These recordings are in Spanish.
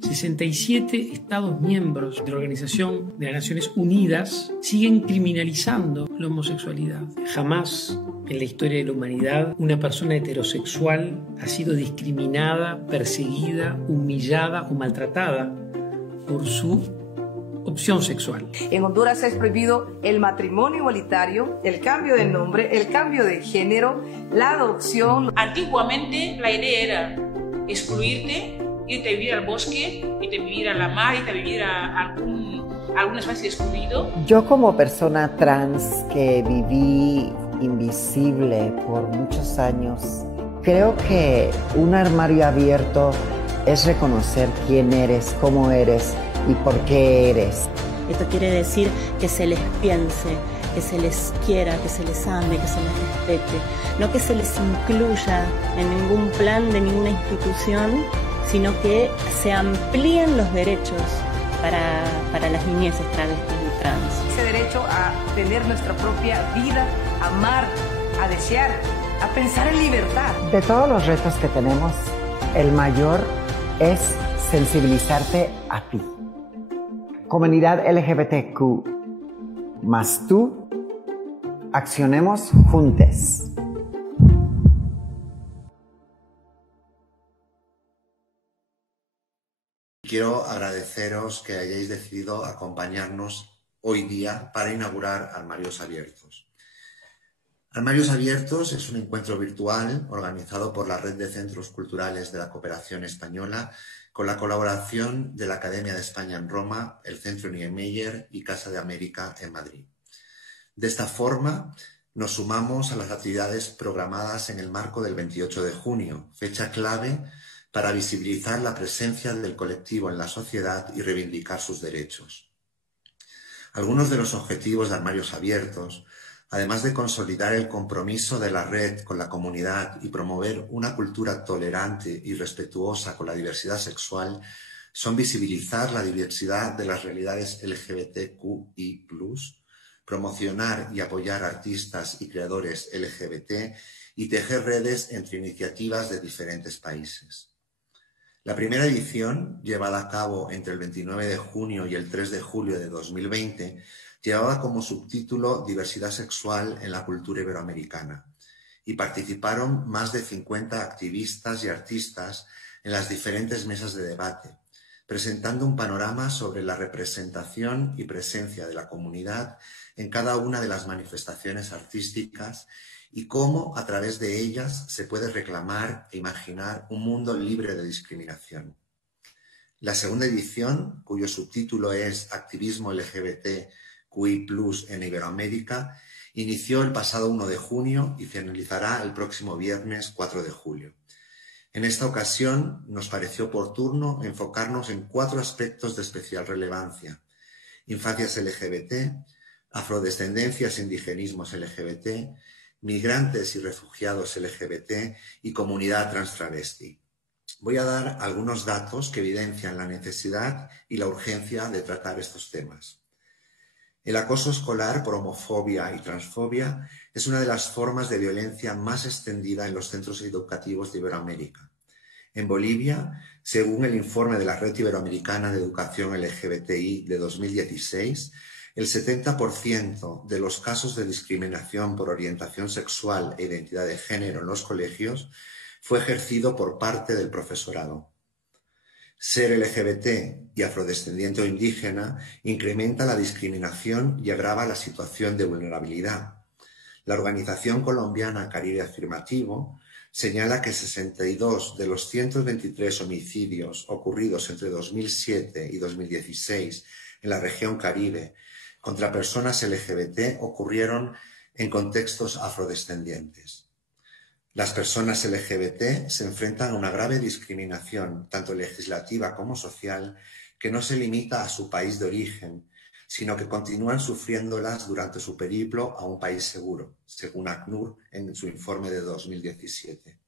67 Estados miembros de la Organización de las Naciones Unidas siguen criminalizando la homosexualidad. Jamás en la historia de la humanidad una persona heterosexual ha sido discriminada, perseguida, humillada o maltratada por su opción sexual. En Honduras es prohibido el matrimonio igualitario, el cambio de nombre, el cambio de género, la adopción. Antiguamente la idea era excluirte, irte a vivir al bosque, irte a vivir a la mar, irte a vivir a algún espacio excluido. Yo como persona trans que viví invisible por muchos años, creo que un armario abierto es reconocer quién eres, cómo eres y por qué eres. Esto quiere decir que se les piense, que se les quiera, que se les ame, que se les respete, no que se les incluya en ningún plan de ninguna institución, sino que se amplíen los derechos para las niñeces travestis y trans. Ese derecho a tener nuestra propia vida, a amar, a desear, a pensar en libertad. De todos los retos que tenemos, el mayor es sensibilizarte a ti. Comunidad LGBTQ, más tú, accionemos juntos. Quiero agradeceros que hayáis decidido acompañarnos hoy día para inaugurar Armarios Abiertos. Armarios Abiertos es un encuentro virtual organizado por la Red de Centros Culturales de la Cooperación Española con la colaboración de la Academia de España en Roma, el Centro Niemeyer y Casa de América en Madrid. De esta forma, nos sumamos a las actividades programadas en el marco del 28 de junio, fecha clave para visibilizar la presencia del colectivo en la sociedad y reivindicar sus derechos. Algunos de los objetivos de Armarios Abiertos, además de consolidar el compromiso de la red con la comunidad y promover una cultura tolerante y respetuosa con la diversidad sexual, son visibilizar la diversidad de las realidades LGBTQI+, promocionar y apoyar artistas y creadores LGBT y tejer redes entre iniciativas de diferentes países. La primera edición, llevada a cabo entre el 29 de junio y el 3 de julio de 2020, llevaba como subtítulo Diversidad sexual en la cultura iberoamericana y participaron más de 50 activistas y artistas en las diferentes mesas de debate, presentando un panorama sobre la representación y presencia de la comunidad en cada una de las manifestaciones artísticas y cómo a través de ellas se puede reclamar e imaginar un mundo libre de discriminación. La segunda edición, cuyo subtítulo es Activismo LGBTQI+ en Iberoamérica, inició el pasado 1 de junio y finalizará el próximo viernes 4 de julio. En esta ocasión nos pareció oportuno enfocarnos en 4 aspectos de especial relevancia: infancias LGBT, afrodescendencias e indigenismos LGBT, migrantes y refugiados LGBT y comunidad trans travesti. Voy a dar algunos datos que evidencian la necesidad y la urgencia de tratar estos temas. El acoso escolar por homofobia y transfobia es una de las formas de violencia más extendida en los centros educativos de Iberoamérica. En Bolivia, según el informe de la Red Iberoamericana de Educación LGBTI de 2016, el 70% de los casos de discriminación por orientación sexual e identidad de género en los colegios fue ejercido por parte del profesorado. Ser LGBT y afrodescendiente o indígena incrementa la discriminación y agrava la situación de vulnerabilidad. La organización colombiana Caribe Afirmativo señala que 62 de los 123 homicidios ocurridos entre 2007 y 2016 en la región Caribe contra personas LGBT ocurrieron en contextos afrodescendientes. Las personas LGBT se enfrentan a una grave discriminación, tanto legislativa como social, que no se limita a su país de origen, sino que continúan sufriéndolas durante su periplo a un país seguro, según ACNUR en su informe de 2017.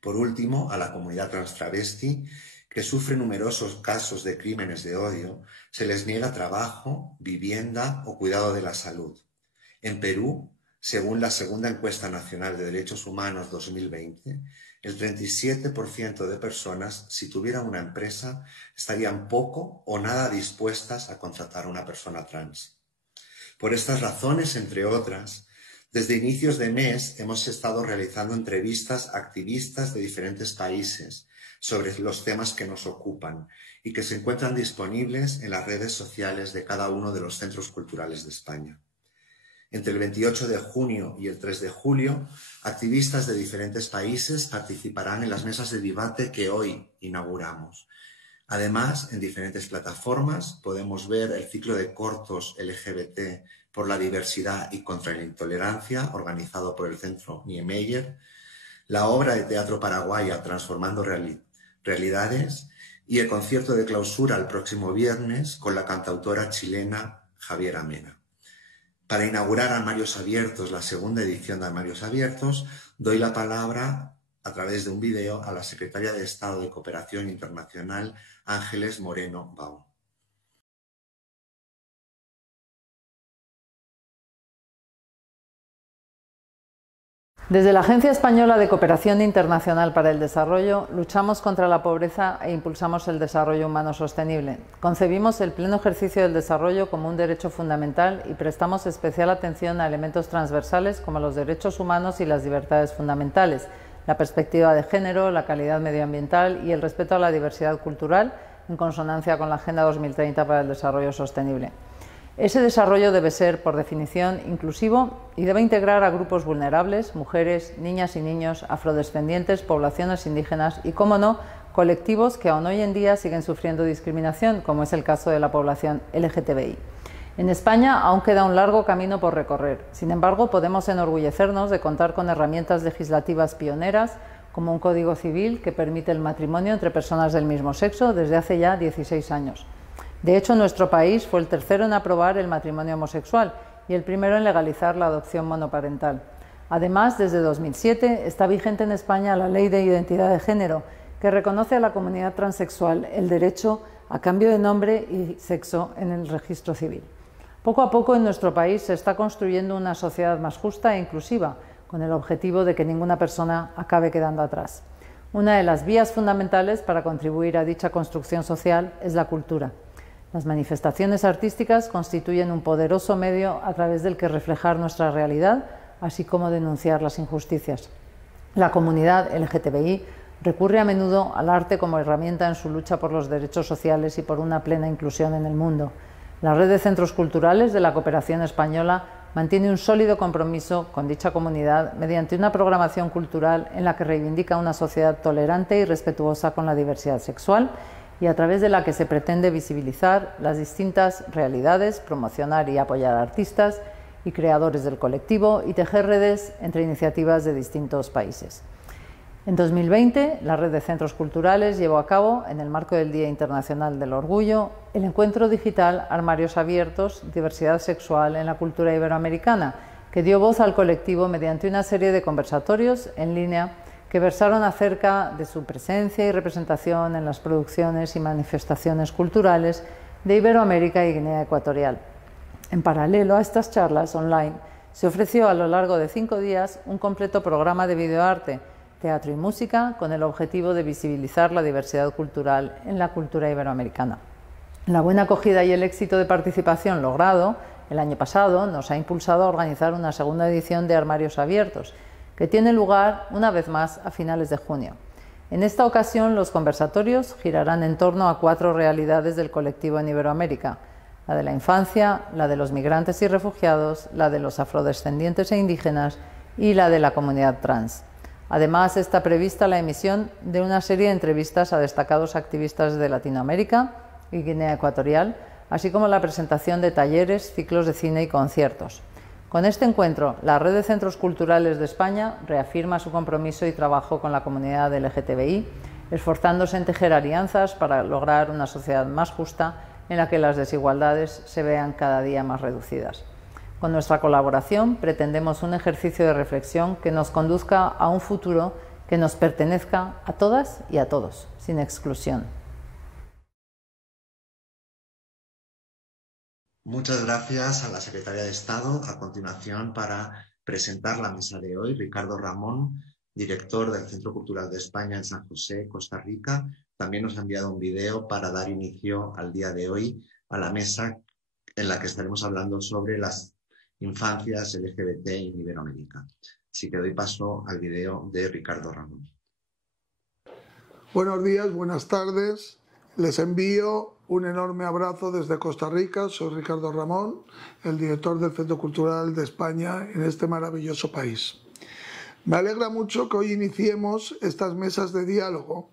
Por último, a la comunidad trans travesti, que sufre numerosos casos de crímenes de odio, se les niega trabajo, vivienda o cuidado de la salud. En Perú, Según la segunda encuesta nacional de derechos humanos 2020, el 37% de personas, si tuvieran una empresa, estarían poco o nada dispuestas a contratar a una persona trans. Por estas razones, entre otras, desde inicios de mes hemos estado realizando entrevistas a activistas de diferentes países sobre los temas que nos ocupan y que se encuentran disponibles en las redes sociales de cada uno de los centros culturales de España. Entre el 28 de junio y el 3 de julio, activistas de diferentes países participarán en las mesas de debate que hoy inauguramos. Además, en diferentes plataformas podemos ver el ciclo de cortos LGBT por la diversidad y contra la intolerancia, organizado por el Centro Niemeyer, la obra de teatro paraguaya Transformando Realidades y el concierto de clausura el próximo viernes con la cantautora chilena Javiera Mena. Para inaugurar Armarios Abiertos, la segunda edición de Armarios Abiertos, doy la palabra a través de un video a la Secretaria de Estado de Cooperación Internacional, Ángeles Moreno Baum. Desde la Agencia Española de Cooperación Internacional para el Desarrollo luchamos contra la pobreza e impulsamos el desarrollo humano sostenible. Concebimos el pleno ejercicio del desarrollo como un derecho fundamental y prestamos especial atención a elementos transversales como los derechos humanos y las libertades fundamentales, la perspectiva de género, la calidad medioambiental y el respeto a la diversidad cultural en consonancia con la Agenda 2030 para el Desarrollo Sostenible. Ese desarrollo debe ser, por definición, inclusivo y debe integrar a grupos vulnerables, mujeres, niñas y niños, afrodescendientes, poblaciones indígenas y, cómo no, colectivos que aún hoy en día siguen sufriendo discriminación, como es el caso de la población LGTBI. En España aún queda un largo camino por recorrer. Sin embargo, podemos enorgullecernos de contar con herramientas legislativas pioneras, como un Código Civil que permite el matrimonio entre personas del mismo sexo desde hace ya 16 años. De hecho, nuestro país fue el tercero en aprobar el matrimonio homosexual y el primero en legalizar la adopción monoparental. Además, desde 2007 está vigente en España la Ley de Identidad de Género, que reconoce a la comunidad transexual el derecho a cambio de nombre y sexo en el registro civil. Poco a poco en nuestro país se está construyendo una sociedad más justa e inclusiva, con el objetivo de que ninguna persona acabe quedando atrás. Una de las vías fundamentales para contribuir a dicha construcción social es la cultura. Las manifestaciones artísticas constituyen un poderoso medio a través del que reflejar nuestra realidad, así como denunciar las injusticias. La comunidad LGTBI recurre a menudo al arte como herramienta en su lucha por los derechos sociales y por una plena inclusión en el mundo. La red de centros culturales de la Cooperación Española mantiene un sólido compromiso con dicha comunidad mediante una programación cultural en la que reivindica una sociedad tolerante y respetuosa con la diversidad sexual y a través de la que se pretende visibilizar las distintas realidades, promocionar y apoyar a artistas y creadores del colectivo y tejer redes entre iniciativas de distintos países. En 2020, la Red de Centros Culturales llevó a cabo, en el marco del Día Internacional del Orgullo, el encuentro digital Armarios Abiertos, Diversidad Sexual en la Cultura Iberoamericana, que dio voz al colectivo mediante una serie de conversatorios en línea que versaron acerca de su presencia y representación en las producciones y manifestaciones culturales de Iberoamérica y Guinea Ecuatorial. En paralelo a estas charlas online, se ofreció a lo largo de 5 días un completo programa de videoarte, teatro y música con el objetivo de visibilizar la diversidad cultural en la cultura iberoamericana. La buena acogida y el éxito de participación logrado el año pasado nos ha impulsado a organizar una segunda edición de Armarios Abiertos, que tiene lugar una vez más a finales de junio. En esta ocasión, los conversatorios girarán en torno a 4 realidades del colectivo en Iberoamérica: la de la infancia, la de los migrantes y refugiados, la de los afrodescendientes e indígenas y la de la comunidad trans. Además, está prevista la emisión de una serie de entrevistas a destacados activistas de Latinoamérica y Guinea Ecuatorial, así como la presentación de talleres, ciclos de cine y conciertos. Con este encuentro, la Red de Centros Culturales de España reafirma su compromiso y trabajo con la comunidad LGTBI, esforzándose en tejer alianzas para lograr una sociedad más justa en la que las desigualdades se vean cada día más reducidas. Con nuestra colaboración pretendemos un ejercicio de reflexión que nos conduzca a un futuro que nos pertenezca a todas y a todos, sin exclusión. Muchas gracias a la Secretaria de Estado. A continuación, para presentar la mesa de hoy. Ricardo Ramón, director del Centro Cultural de España en San José, Costa Rica, también nos ha enviado un video para dar inicio al día de hoy a la mesa en la que estaremos hablando sobre las infancias LGBT en Iberoamérica. Así que doy paso al video de Ricardo Ramón. Buenos días, buenas tardes. Les envío un enorme abrazo desde Costa Rica. Soy Ricardo Ramón, el director del Centro Cultural de España en este maravilloso país. Me alegra mucho que hoy iniciemos estas mesas de diálogo,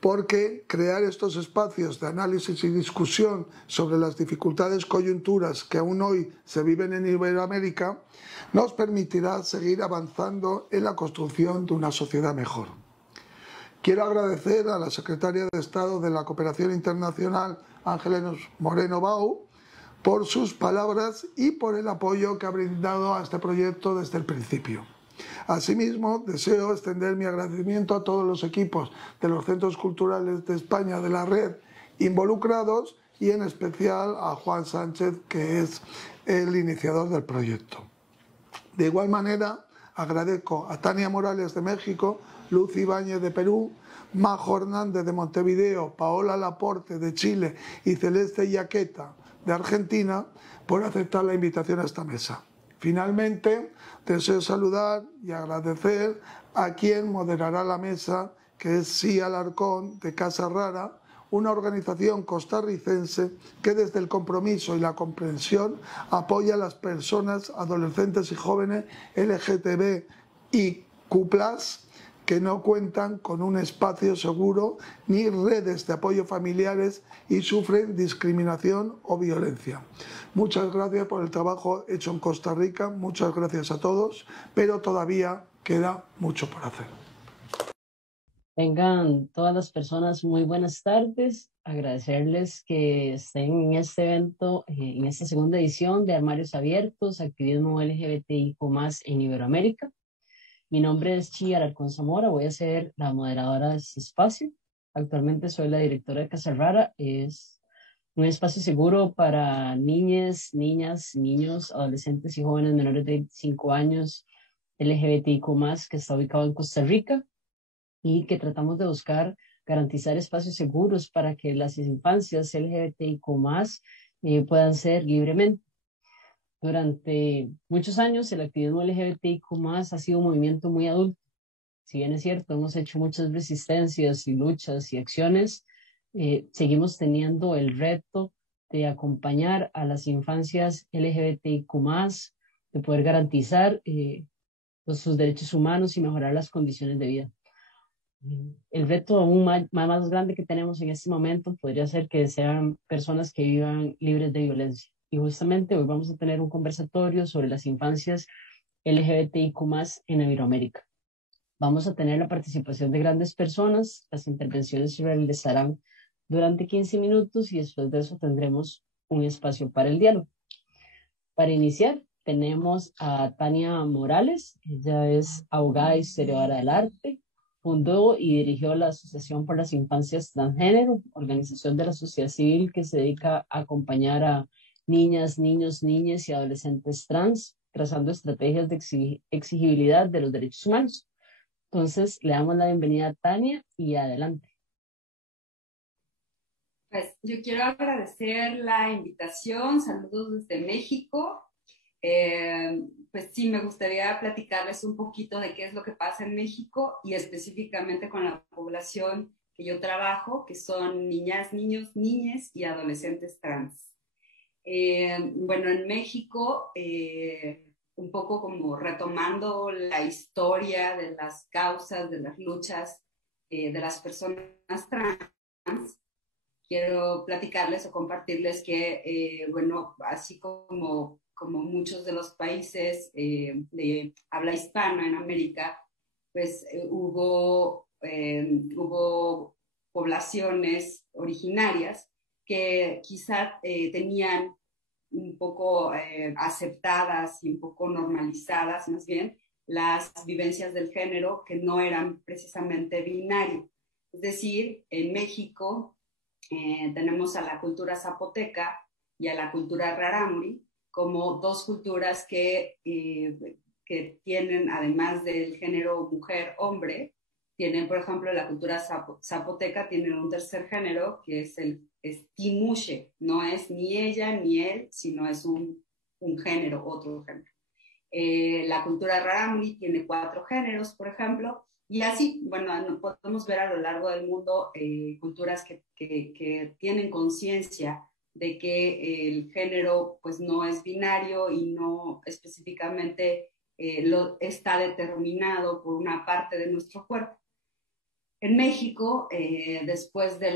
porque crear estos espacios de análisis y discusión sobre las dificultades coyunturas que aún hoy se viven en Iberoamérica nos permitirá seguir avanzando en la construcción de una sociedad mejor. Quiero agradecer a la Secretaria de Estado de la Cooperación Internacional, Ángeles Moreno Bau, por sus palabras y por el apoyo que ha brindado a este proyecto desde el principio. Asimismo, deseo extender mi agradecimiento a todos los equipos de los centros culturales de España de la red involucrados y en especial a Juan Sánchez, que es el iniciador del proyecto. De igual manera, agradezco a Tania Morales de México, Luz Ibáñez de Perú, Majo Hernández de Montevideo, Paola Laporte de Chile y Celeste Yaqueta de Argentina por aceptar la invitación a esta mesa. Finalmente, deseo saludar y agradecer a quien moderará la mesa, que es Sia Alarcón de Casa Rara, una organización costarricense que desde el compromiso y la comprensión apoya a las personas, adolescentes y jóvenes LGTBIQ+, que no cuentan con un espacio seguro ni redes de apoyo familiares y sufren discriminación o violencia. Muchas gracias por el trabajo hecho en Costa Rica, muchas gracias a todos, pero todavía queda mucho por hacer. Tengan todas las personas muy buenas tardes, agradecerles que estén en este evento, en esta segunda edición de Armarios Abiertos, Activismo LGBTIQ+ en Iberoamérica. Mi nombre es Chia Alarcón Zamora, voy a ser la moderadora de este espacio. Actualmente soy la directora de Casa Rara, es un espacio seguro para niñas, niñas, niños, adolescentes y jóvenes menores de 25 años LGBTIQ+, que está ubicado en Costa Rica y que tratamos de buscar garantizar espacios seguros para que las infancias LGBTIQ+, puedan ser libremente. Durante muchos años el activismo LGBTIQ+ ha sido un movimiento muy adulto. Si bien es cierto, hemos hecho muchas resistencias y luchas y acciones, seguimos teniendo el reto de acompañar a las infancias LGBTIQ+, de poder garantizar sus derechos humanos y mejorar las condiciones de vida. El reto aún más grande que tenemos en este momento podría ser que sean personas que vivan libres de violencia. Y justamente hoy vamos a tener un conversatorio sobre las infancias LGBTIQ+ en Iberoamérica. Vamos a tener la participación de grandes personas, las intervenciones se realizarán durante 15 minutos y después de eso tendremos un espacio para el diálogo. Para iniciar, tenemos a Tania Morales, ella es abogada y historiadora del arte, fundó y dirigió la Asociación por las Infancias Transgénero, organización de la sociedad civil que se dedica a acompañar a niñas, niños, niñas y adolescentes trans, trazando estrategias de exigibilidad de los derechos humanos. Entonces, le damos la bienvenida a Tania y adelante. Pues yo quiero agradecer la invitación, saludos desde México. Pues sí, me gustaría platicarles un poquito de qué es lo que pasa en México y específicamente con la población que yo trabajo, que son niñas, niños, niñas y adolescentes trans. Bueno, en México, un poco como retomando la historia de las causas, de las luchas de las personas trans, quiero platicarles o compartirles que, bueno, así como muchos de los países de habla hispana en América, pues hubo poblaciones originarias que quizá tenían un poco aceptadas y un poco normalizadas, más bien, las vivencias del género que no eran precisamente binario. Es decir, en México tenemos a la cultura zapoteca y a la cultura rarámuri como dos culturas que que tienen, además del género mujer-hombre, tienen, por ejemplo, la cultura zapoteca, tienen un tercer género que es timuche, no es ni ella ni él, sino es un género, otro género. La cultura rarámuri tiene 4 géneros, por ejemplo, y así, bueno, podemos ver a lo largo del mundo culturas que tienen conciencia de que el género pues no es binario y no específicamente está determinado por una parte de nuestro cuerpo. En México, después de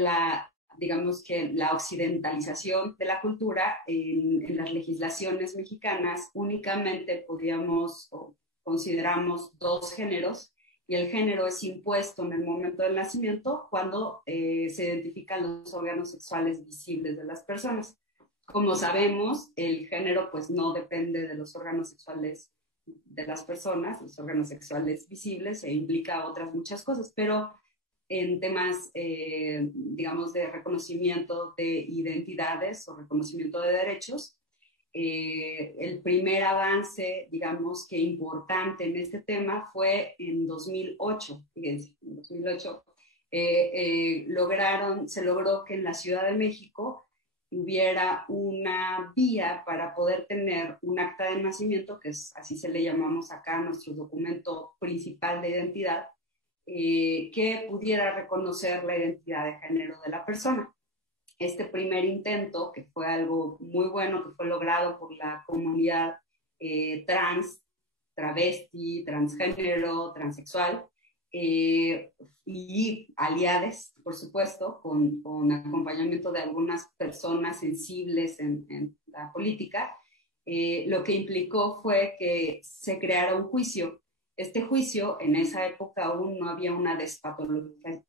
digamos que la occidentalización de la cultura, en las legislaciones mexicanas únicamente podíamos o consideramos 2 géneros, y el género es impuesto en el momento del nacimiento cuando se identifican los órganos sexuales visibles de las personas. Como sabemos, el género pues no depende de los órganos sexuales de las personas, los órganos sexuales visibles, e implica otras muchas cosas, pero en temas, digamos, de reconocimiento de identidades o reconocimiento de derechos, el primer avance, digamos, que importante en este tema fue en 2008. Fíjense, en 2008 se logró que en la Ciudad de México hubiera una vía para poder tener un acta de nacimiento, que es, así se le llamamos acá, nuestro documento principal de identidad, que pudiera reconocer la identidad de género de la persona. Este primer intento, que fue algo muy bueno, que fue logrado por la comunidad trans, travesti, transgénero, transexual, y aliades, por supuesto, con acompañamiento de algunas personas sensibles en la política, lo que implicó fue que se creara un juicio. Este juicio, en esa época aún no había una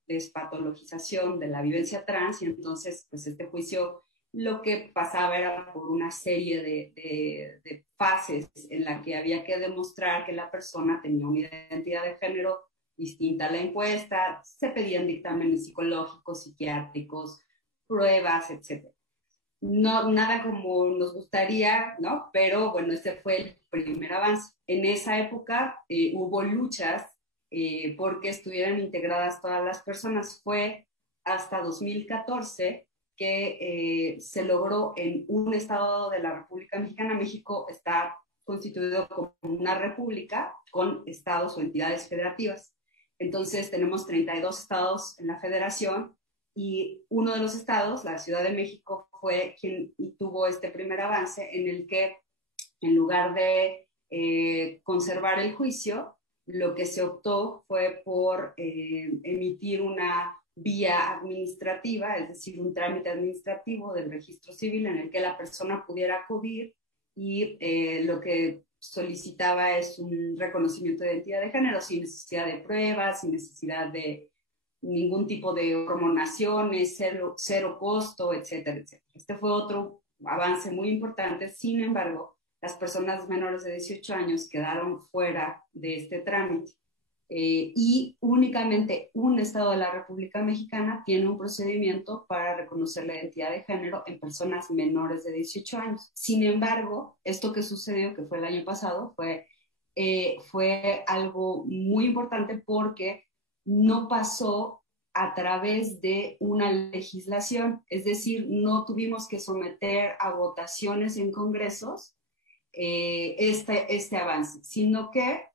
despatologización de la vivencia trans, y entonces pues este juicio lo que pasaba era por una serie de fases en la que había que demostrar que la persona tenía una identidad de género distinta a la impuesta, se pedían dictámenes psicológicos, psiquiátricos, pruebas, etc. No, nada como nos gustaría, ¿no? Pero bueno, este fue el primer avance. En esa época hubo luchas porque estuvieran integradas todas las personas. Fue hasta 2014 que se logró en un estado de la República Mexicana. México está constituido como una república con estados o entidades federativas. Entonces tenemos 32 estados en la federación, y uno de los estados, la Ciudad de México, fue quien tuvo este primer avance, en el que en lugar de conservar el juicio, lo que se optó fue por emitir una vía administrativa, es decir, un trámite administrativo del registro civil en el que la persona pudiera acudir, y lo que solicitaba es un reconocimiento de identidad de género sin necesidad de pruebas, sin necesidad de ningún tipo de hormonaciones, cero costo, etcétera, etcétera. Este fue otro avance muy importante. Sin embargo, las personas menores de 18 años quedaron fuera de este trámite, y únicamente un estado de la República Mexicana tiene un procedimiento para reconocer la identidad de género en personas menores de 18 años. Sin embargo, esto que sucedió, que fue el año pasado, fue algo muy importante, porque no pasó a través de una legislación, es decir, no tuvimos que someter a votaciones en congresos este avance, sino que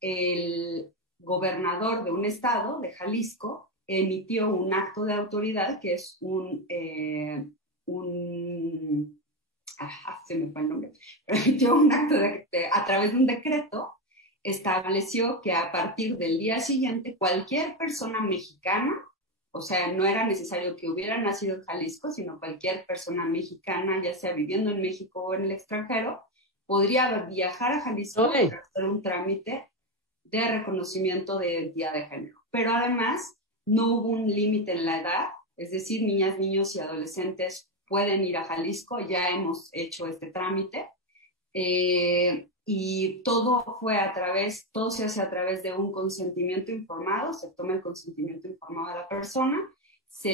el gobernador de un estado, de Jalisco, emitió un acto de autoridad, que es se me fue el nombre, emitió un acto a través de un decreto, estableció que a partir del día siguiente cualquier persona mexicana, o sea, no era necesario que hubiera nacido en Jalisco, sino cualquier persona mexicana, ya sea viviendo en México o en el extranjero, podría viajar a Jalisco para hacer un trámite de reconocimiento de identidad de género. Pero además no hubo un límite en la edad, es decir, niñas, niños y adolescentes pueden ir a Jalisco, ya hemos hecho este trámite, y todo se hace a través de un consentimiento informado. Se toma el consentimiento informado de la persona, se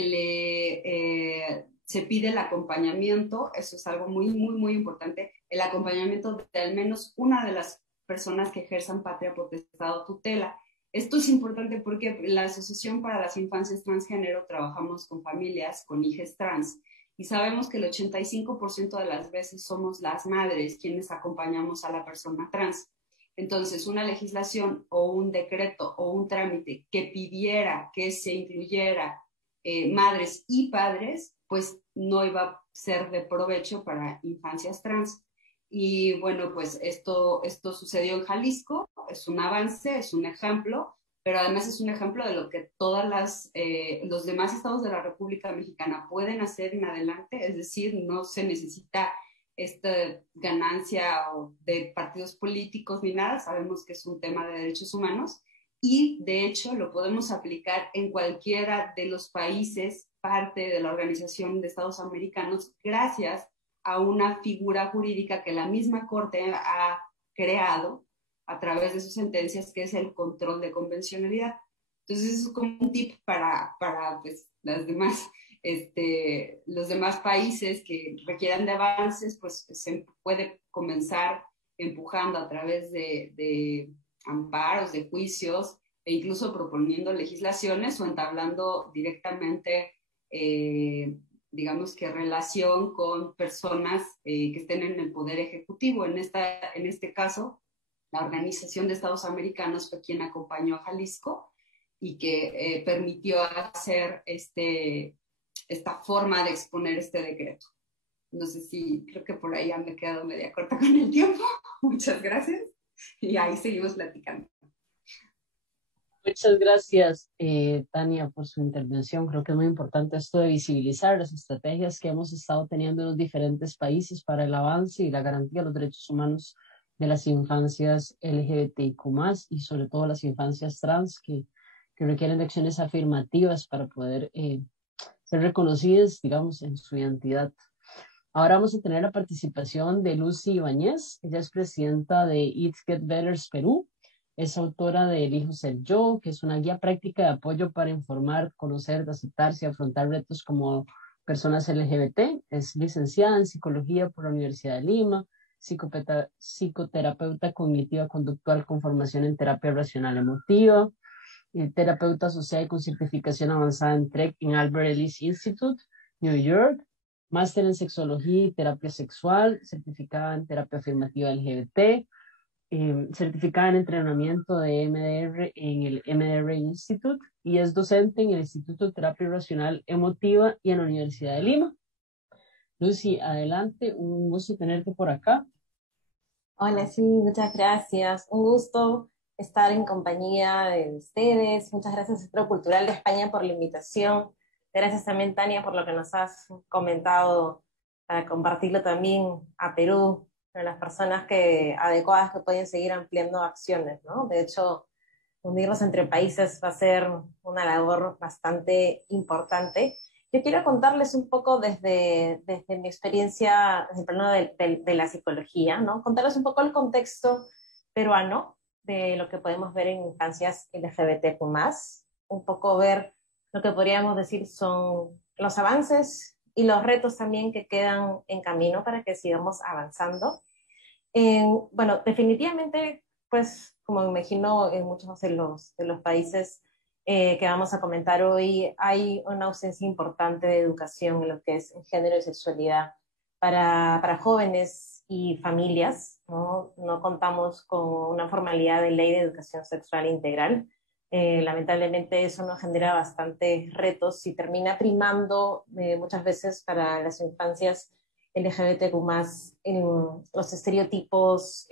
pide el acompañamiento, eso es algo muy, muy, muy importante, el acompañamiento de al menos una de las personas que ejerzan patria potestad o tutela. Esto es importante porque la Asociación para las Infancias Transgénero trabajamos con familias con hijas trans y sabemos que el 85% de las veces somos las madres quienes acompañamos a la persona trans. Entonces, una legislación o un decreto o un trámite que pidiera que se incluyera madres y padres, pues no iba a ser de provecho para infancias trans. Y bueno, pues esto sucedió en Jalisco, es un avance, es un ejemplo, pero además es un ejemplo de lo que los demás estados de la República Mexicana pueden hacer en adelante, es decir, no se necesita esta ganancia de partidos políticos ni nada, sabemos que es un tema de derechos humanos y de hecho lo podemos aplicar en cualquiera de los países parte de la Organización de Estados Americanos gracias a una figura jurídica que la misma Corte ha creado a través de sus sentencias, que es el control de convencionalidad. Entonces, eso es como un tip para pues, los demás países que requieran de avances, pues se puede comenzar empujando a través de amparos, de juicios, e incluso proponiendo legislaciones o entablando directamente digamos que relación con personas que estén en el poder ejecutivo. En este caso, la Organización de Estados Americanos fue quien acompañó a Jalisco y que permitió hacer esta forma de exponer este decreto. No sé si, creo que por ahí ya me he quedado media corta con el tiempo. Muchas gracias. Y ahí seguimos platicando. Muchas gracias, Tania, por su intervención. Creo que es muy importante esto de visibilizar las estrategias que hemos estado teniendo en los diferentes países para el avance y la garantía de los derechos humanos de las infancias LGBTIQ+, y sobre todo las infancias trans que requieren de acciones afirmativas para poder ser reconocidas, digamos, en su identidad. Ahora vamos a tener la participación de Lucy Ibáñez. Ella es presidenta de It Get Better Perú. Es autora de Elijo Ser Yo, que es una guía práctica de apoyo para informar, conocer, aceptarse y afrontar retos como personas LGBT. Es licenciada en Psicología por la Universidad de Lima, psicoterapeuta cognitiva conductual con formación en terapia racional emotiva, terapeuta asociada y con certificación avanzada en TREC en Albert Ellis Institute, New York, máster en sexología y terapia sexual, certificada en terapia afirmativa LGBT, certificada en entrenamiento de MDR en el MDR Institute y es docente en el Instituto de Terapia Racional Emotiva y en la Universidad de Lima. Lucy, adelante, un gusto tenerte por acá. Hola, sí, muchas gracias. Un gusto estar en compañía de ustedes. Muchas gracias, Centro Cultural de España, por la invitación. Gracias también, Tania, por lo que nos has comentado, para compartirlo también a Perú, a las personas adecuadas que pueden seguir ampliando acciones, ¿no? De hecho, unirnos entre países va a ser una labor bastante importante. Yo quiero contarles un poco desde mi experiencia, desde el plano de la psicología, ¿no? Contarles un poco el contexto peruano de lo que podemos ver en infancias LGBTQ+, un poco ver lo que podríamos decir son los avances y los retos también que quedan en camino para que sigamos avanzando. Bueno, definitivamente, pues, como me imagino en muchos de los países que vamos a comentar hoy, hay una ausencia importante de educación en lo que es género y sexualidad para jóvenes y familias, ¿no? No contamos con una formalidad de ley de educación sexual integral. Lamentablemente eso nos genera bastantes retos y termina primando muchas veces para las infancias LGBTQ+, los estereotipos,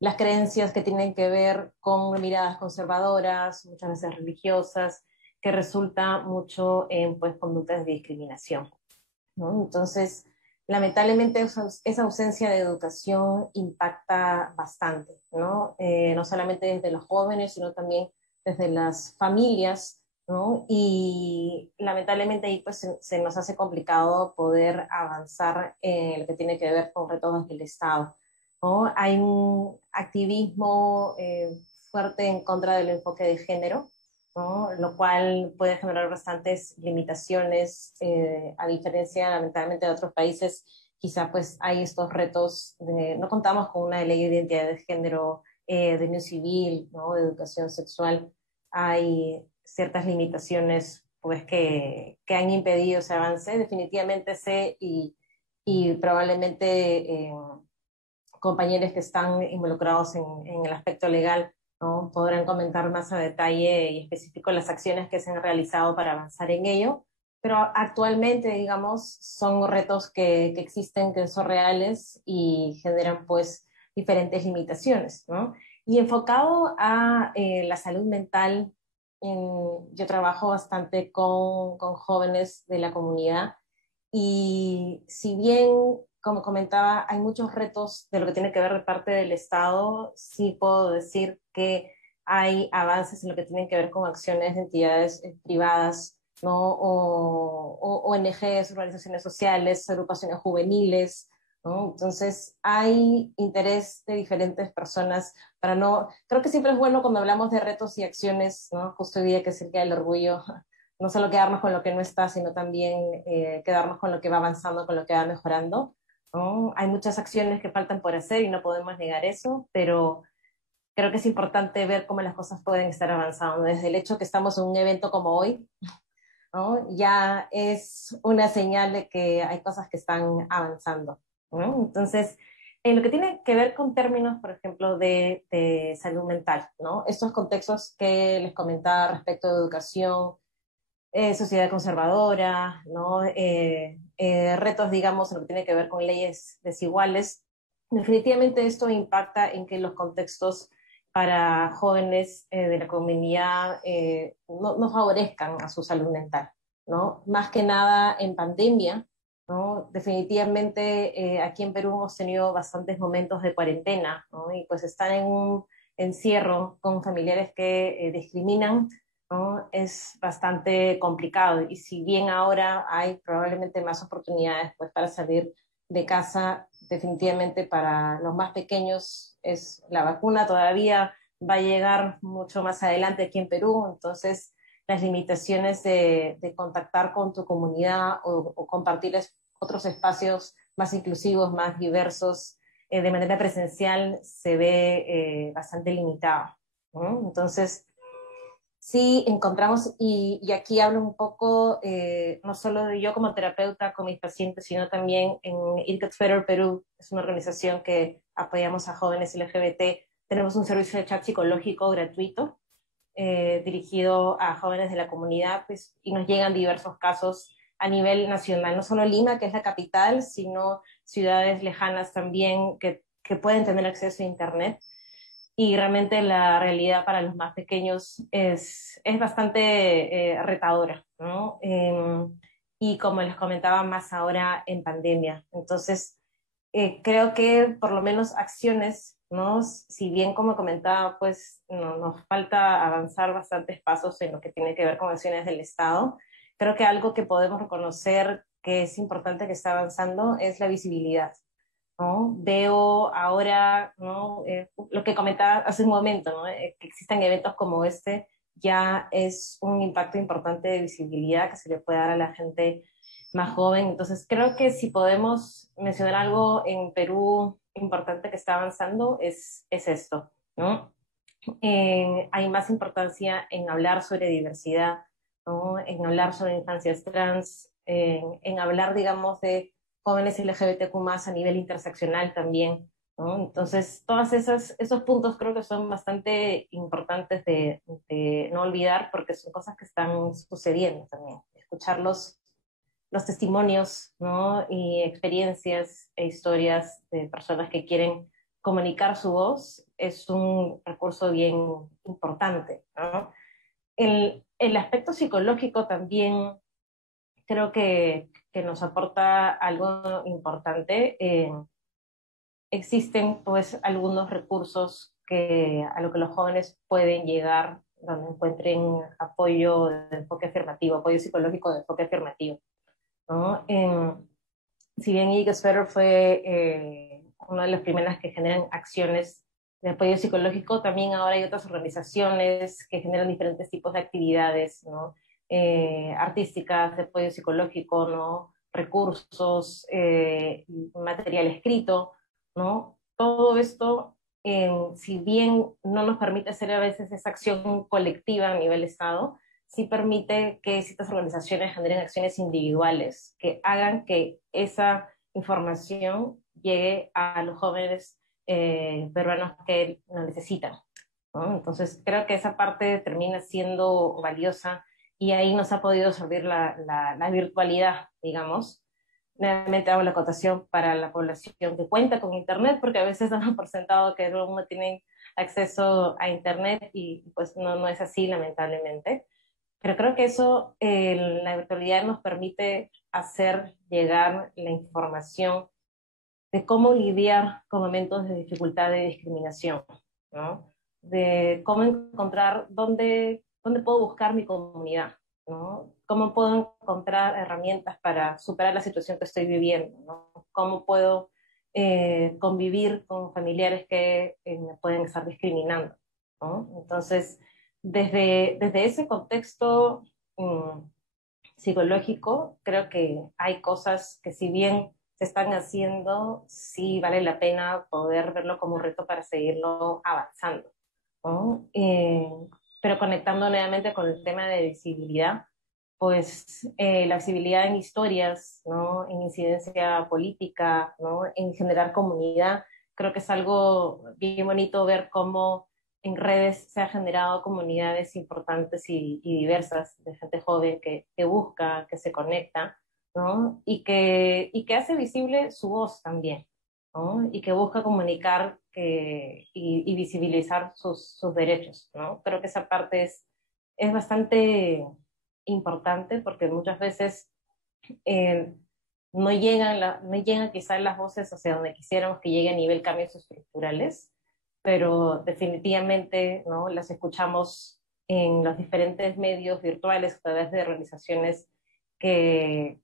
las creencias que tienen que ver con miradas conservadoras, muchas veces religiosas, que resulta mucho en pues, conductas de discriminación, ¿no? Entonces, lamentablemente esa ausencia de educación impacta bastante, ¿no? No solamente desde los jóvenes, sino también desde las familias, ¿no? Y lamentablemente ahí pues se nos hace complicado poder avanzar en lo que tiene que ver con retos del Estado, ¿no? Hay un activismo fuerte en contra del enfoque de género, ¿no? Lo cual puede generar bastantes limitaciones, a diferencia lamentablemente de otros países quizá pues hay estos retos, no contamos con una ley de identidad de género, de unión civil, ¿no? De educación sexual, hay ciertas limitaciones pues que han impedido ese avance. Definitivamente sé y probablemente compañeros que están involucrados en el aspecto legal, ¿no? Podrán comentar más a detalle y específico las acciones que se han realizado para avanzar en ello, pero actualmente, digamos, son retos que existen, que son reales y generan pues diferentes limitaciones, ¿no? Y enfocado a la salud mental, yo trabajo bastante con jóvenes de la comunidad y si bien, como comentaba, hay muchos retos de lo que tiene que ver de parte del Estado, sí puedo decir que hay avances en lo que tienen que ver con acciones de entidades privadas, ¿no? O ONGs, organizaciones sociales, agrupaciones juveniles, ¿no? Entonces hay interés de diferentes personas para no... Creo que siempre es bueno cuando hablamos de retos y acciones, ¿no? Justo hoy día que es el Día del Orgullo, no solo quedarnos con lo que no está, sino también quedarnos con lo que va avanzando, con lo que va mejorando, ¿no? Hay muchas acciones que faltan por hacer y no podemos negar eso, pero creo que es importante ver cómo las cosas pueden estar avanzando. Desde el hecho que estamos en un evento como hoy, ¿no? Ya es una señal de que hay cosas que están avanzando, ¿no? Entonces, en lo que tiene que ver con términos, por ejemplo, de salud mental, ¿no? Estos contextos que les comentaba respecto de educación, sociedad conservadora, ¿no? Retos, digamos, en lo que tiene que ver con leyes desiguales. Definitivamente esto impacta en que los contextos para jóvenes de la comunidad no favorezcan a su salud mental, ¿no? Más que nada en pandemia, ¿no? Definitivamente aquí en Perú hemos tenido bastantes momentos de cuarentena, ¿no? Y pues estar en un encierro con familiares que discriminan, ¿no? Es bastante complicado, y si bien ahora hay probablemente más oportunidades pues, para salir de casa, definitivamente para los más pequeños es la vacuna todavía va a llegar mucho más adelante aquí en Perú, entonces las limitaciones de contactar con tu comunidad o compartir otros espacios más inclusivos, más diversos, de manera presencial se ve bastante limitada, ¿no? Entonces, sí encontramos, y aquí hablo un poco, no solo de yo como terapeuta con mis pacientes, sino también en It Gets Better Perú, es una organización que apoyamos a jóvenes LGBT. Tenemos un servicio de chat psicológico gratuito dirigido a jóvenes de la comunidad, pues, y nos llegan diversos casos a nivel nacional, no solo Lima, que es la capital, sino ciudades lejanas también que pueden tener acceso a Internet. Y realmente la realidad para los más pequeños es bastante retadora, ¿no? Y como les comentaba, más ahora en pandemia. Entonces, creo que por lo menos acciones, ¿no? Si bien como comentaba, pues nos falta avanzar bastantes pasos en lo que tiene que ver con acciones del Estado, creo que algo que podemos reconocer que es importante que está avanzando es la visibilidad, ¿no? Veo ahora, ¿no? Lo que comentaba hace un momento, ¿no? Que existan eventos como este ya es un impacto importante de visibilidad que se le puede dar a la gente más joven. Entonces creo que si podemos mencionar algo en Perú importante que está avanzando es esto, ¿no? Hay más importancia en hablar sobre diversidad, ¿no? En hablar sobre infancias trans, en hablar, digamos, de jóvenes LGBTQ+, a nivel interseccional también, ¿no? Entonces, todos esos puntos creo que son bastante importantes de no olvidar, porque son cosas que están sucediendo también. Escuchar los testimonios, ¿no? Y experiencias e historias de personas que quieren comunicar su voz es un recurso bien importante, ¿no? El aspecto psicológico también creo que nos aporta algo importante. Existen pues algunos recursos a lo que los jóvenes pueden llegar donde encuentren apoyo de enfoque afirmativo, apoyo psicológico de enfoque afirmativo, ¿no? Si bien It Gets Better fue una de las primeras que generan acciones de apoyo psicológico, también ahora hay otras organizaciones que generan diferentes tipos de actividades, ¿no? Artísticas, de apoyo psicológico, ¿no? recursos, material escrito, ¿no? Todo esto, si bien no nos permite hacer a veces esa acción colectiva a nivel Estado, sí permite que ciertas organizaciones generen acciones individuales que hagan que esa información llegue a los jóvenes peruanos que lo necesitan, ¿no? Entonces creo que esa parte termina siendo valiosa y ahí nos ha podido servir la virtualidad, digamos. Nuevamente hago la acotación para la población que cuenta con Internet, porque a veces damos por sentado que todo el mundo tiene acceso a Internet y pues no es así, lamentablemente. Pero creo que eso, la virtualidad nos permite hacer llegar la información de cómo lidiar con momentos de dificultad de discriminación, ¿no? De cómo encontrar dónde puedo buscar mi comunidad, ¿no? Cómo puedo encontrar herramientas para superar la situación que estoy viviendo, ¿no? Cómo puedo convivir con familiares que me pueden estar discriminando, ¿no? Entonces, desde ese contexto psicológico, creo que hay cosas que si bien se están haciendo, sí vale la pena poder verlo como un reto para seguirlo avanzando, ¿no? Pero conectando nuevamente con el tema de visibilidad, pues la visibilidad en historias, ¿no? En incidencia política, ¿no? En generar comunidad, creo que es algo bien bonito ver cómo en redes se han generado comunidades importantes y diversas de gente joven que busca, que se conecta, ¿no? Y que hace visible su voz también, ¿no? Y que busca comunicar y visibilizar sus derechos, ¿no? Creo que esa parte es bastante importante porque muchas veces no llegan quizás las voces hacia donde quisiéramos que llegue a nivel cambios estructurales, pero definitivamente, ¿no? Las escuchamos en los diferentes medios virtuales a través de organizaciones que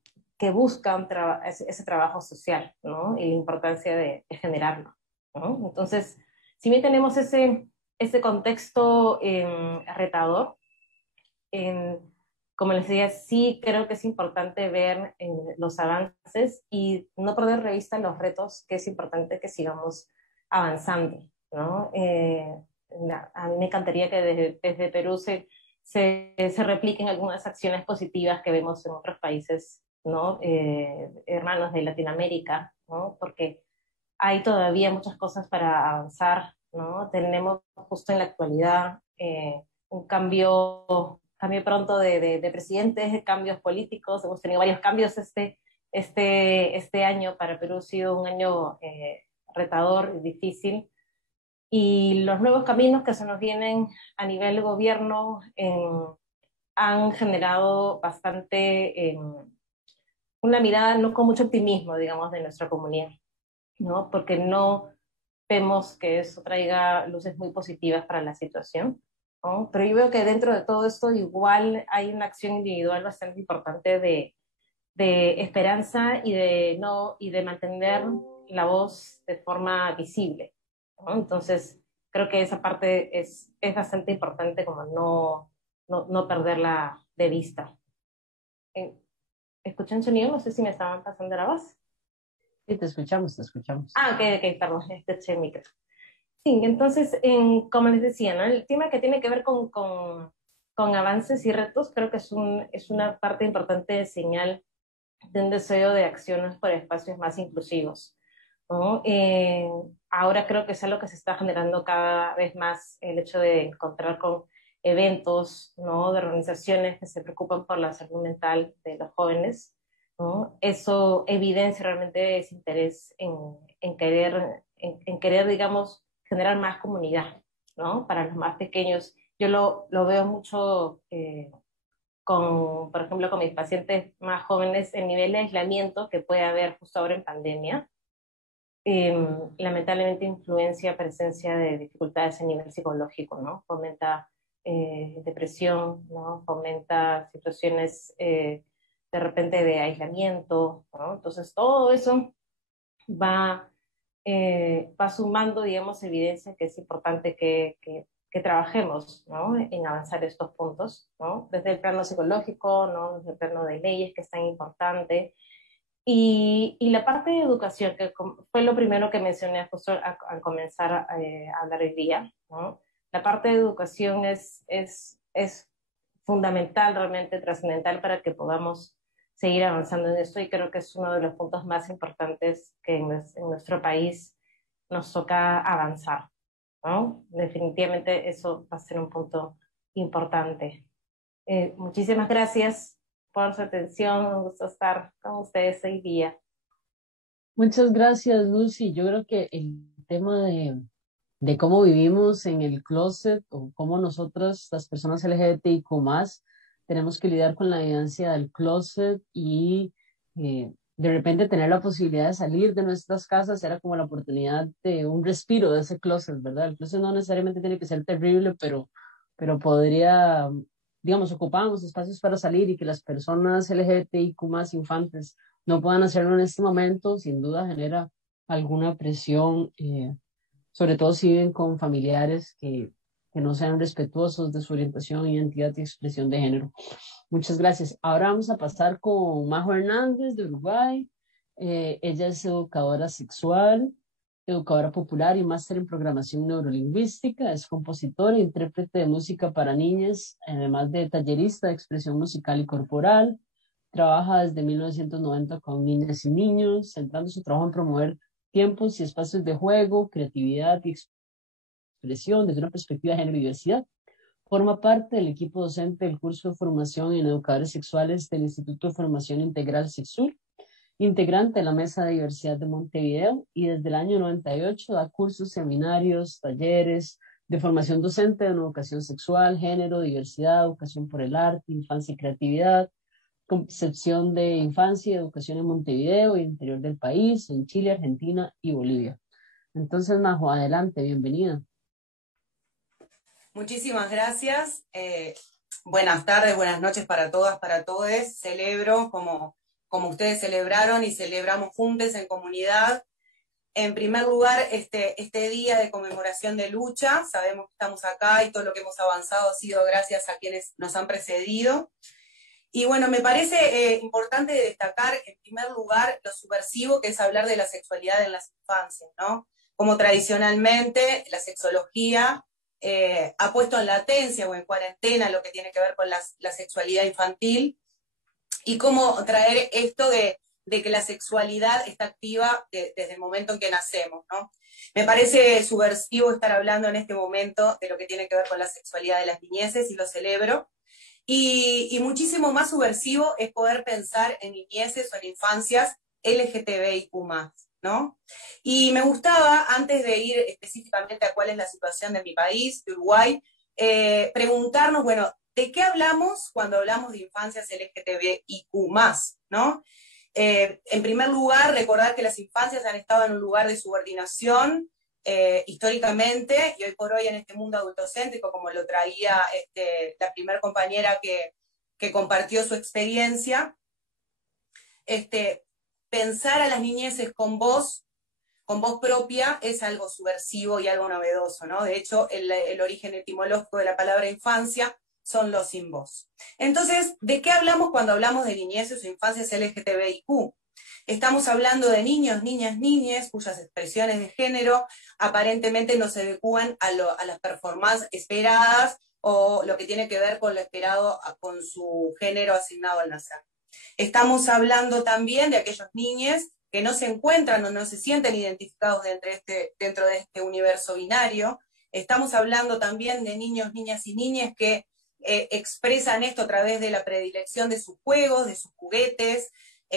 buscan ese trabajo social, ¿no? Y la importancia de generarlo, ¿no? Entonces, si bien tenemos ese contexto retador, como les decía, sí creo que es importante ver los avances y no perder de vista los retos, que es importante que sigamos avanzando, ¿no? A mí me encantaría que desde Perú se repliquen algunas acciones positivas que vemos en otros países, ¿no? Hermanos de Latinoamérica, ¿no? Porque hay todavía muchas cosas para avanzar, ¿no? Tenemos justo en la actualidad un cambio pronto de presidentes, cambios políticos, hemos tenido varios cambios este año. Para Perú ha sido un año retador y difícil, y los nuevos caminos que se nos vienen a nivel gobierno han generado bastante una mirada no con mucho optimismo, digamos, de nuestra comunidad, ¿no? Porque no vemos que eso traiga luces muy positivas para la situación, ¿no? Pero yo veo que dentro de todo esto igual hay una acción individual bastante importante de esperanza y de mantener la voz de forma visible, ¿no? Entonces creo que esa parte es bastante importante, como no perderla de vista. ¿Escuchan un sonido? No sé si me estaban pasando la voz. Sí, te escuchamos. Ah, ok, perdón, este micro. Sí, entonces, como les decía, ¿no? El tema que tiene que ver con avances y retos, creo que es una parte importante de señal de un deseo de acciones por espacios más inclusivos, ¿no? Ahora creo que es algo que se está generando cada vez más, el hecho de encontrar con eventos, ¿no? De organizaciones que se preocupan por la salud mental de los jóvenes, ¿no? Eso evidencia realmente ese interés en querer, digamos, generar más comunidad, ¿no? Para los más pequeños. Yo lo veo mucho por ejemplo, con mis pacientes más jóvenes, el nivel de aislamiento que puede haber justo ahora en pandemia, lamentablemente influencia presencia de dificultades a nivel psicológico, ¿no? Fomenta depresión, ¿no? Fomenta situaciones de repente de aislamiento, ¿no? Entonces todo eso va sumando, digamos, evidencia que es importante que trabajemos, ¿no? En avanzar estos puntos, ¿no? Desde el plano psicológico, ¿no? Desde el plano de leyes, que es tan importante, Y la parte de educación, que fue lo primero que mencioné justo al comenzar a hablar el día, ¿no? La parte de educación es fundamental, realmente trascendental para que podamos seguir avanzando en esto, y creo que es uno de los puntos más importantes que en nuestro país nos toca avanzar, ¿no? Definitivamente eso va a ser un punto importante. Muchísimas gracias por su atención, un gusto estar con ustedes hoy día. Muchas gracias, Lucy. Yo creo que el tema de cómo vivimos en el closet, o cómo nosotras, las personas LGBTIQ+, tenemos que lidiar con la evidencia del closet, y de repente tener la posibilidad de salir de nuestras casas era como la oportunidad de un respiro de ese closet, ¿verdad? El closet no necesariamente tiene que ser terrible, pero podría, digamos, ocupamos espacios para salir, y que las personas LGBTIQ+, infantes, no puedan hacerlo en este momento, sin duda genera alguna presión, sobre todo si viven con familiares que no sean respetuosos de su orientación, identidad y expresión de género. Muchas gracias. Ahora vamos a pasar con Majo Hernández de Uruguay. Ella es educadora sexual, educadora popular y máster en programación neurolingüística. Es compositora e intérprete de música para niñas, además de tallerista de expresión musical y corporal. Trabaja desde 1990 con niñas y niños, centrando su trabajo en promover tiempos y espacios de juego, creatividad y expresión desde una perspectiva de género y diversidad. Forma parte del equipo docente del curso de formación en educadores sexuales del Instituto de Formación Integral Sexul, integrante de la Mesa de Diversidad de Montevideo, y desde el año 98 da cursos, seminarios, talleres de formación docente en educación sexual, género, diversidad, educación por el arte, infancia y creatividad, concepción de infancia y educación en Montevideo y interior del país, en Chile, Argentina y Bolivia. Entonces, Majo, adelante, bienvenida. Muchísimas gracias. Buenas tardes, buenas noches para todas, para todos. Celebro como ustedes celebraron y celebramos juntos en comunidad. En primer lugar, este día de conmemoración de lucha. Sabemos que estamos acá y todo lo que hemos avanzado ha sido gracias a quienes nos han precedido. Y bueno, me parece importante destacar en primer lugar lo subversivo que es hablar de la sexualidad en las infancias, ¿no? Como tradicionalmente la sexología ha puesto en latencia o en cuarentena lo que tiene que ver con la sexualidad infantil, y cómo traer esto de que la sexualidad está activa desde el momento en que nacemos, ¿no? Me parece subversivo estar hablando en este momento de lo que tiene que ver con la sexualidad de las niñeces, y lo celebro. Y muchísimo más subversivo es poder pensar en niñeces o en infancias LGTBIQ+, ¿no? Y me gustaba, antes de ir específicamente a cuál es la situación de mi país, de Uruguay, preguntarnos, bueno, ¿de qué hablamos cuando hablamos de infancias LGTBIQ+, ¿no? En primer lugar, recordar que las infancias han estado en un lugar de subordinación históricamente, y hoy por hoy en este mundo adultocéntrico, como lo traía la primera compañera que compartió su experiencia, pensar a las niñeces con voz propia es algo subversivo y algo novedoso, ¿no? De hecho, el origen etimológico de la palabra infancia son los sin voz. Entonces, ¿de qué hablamos cuando hablamos de niñeces o infancias LGTBIQ? Estamos hablando de niños, niñas, niñes, cuyas expresiones de género aparentemente no se adecúan a las performances esperadas, o lo que tiene que ver con lo esperado con su género asignado al nacer. Estamos hablando también de aquellos niños que no se encuentran o no se sienten identificados dentro de este universo binario. Estamos hablando también de niños, niñas y niñas que expresan esto a través de la predilección de sus juegos, de sus juguetes,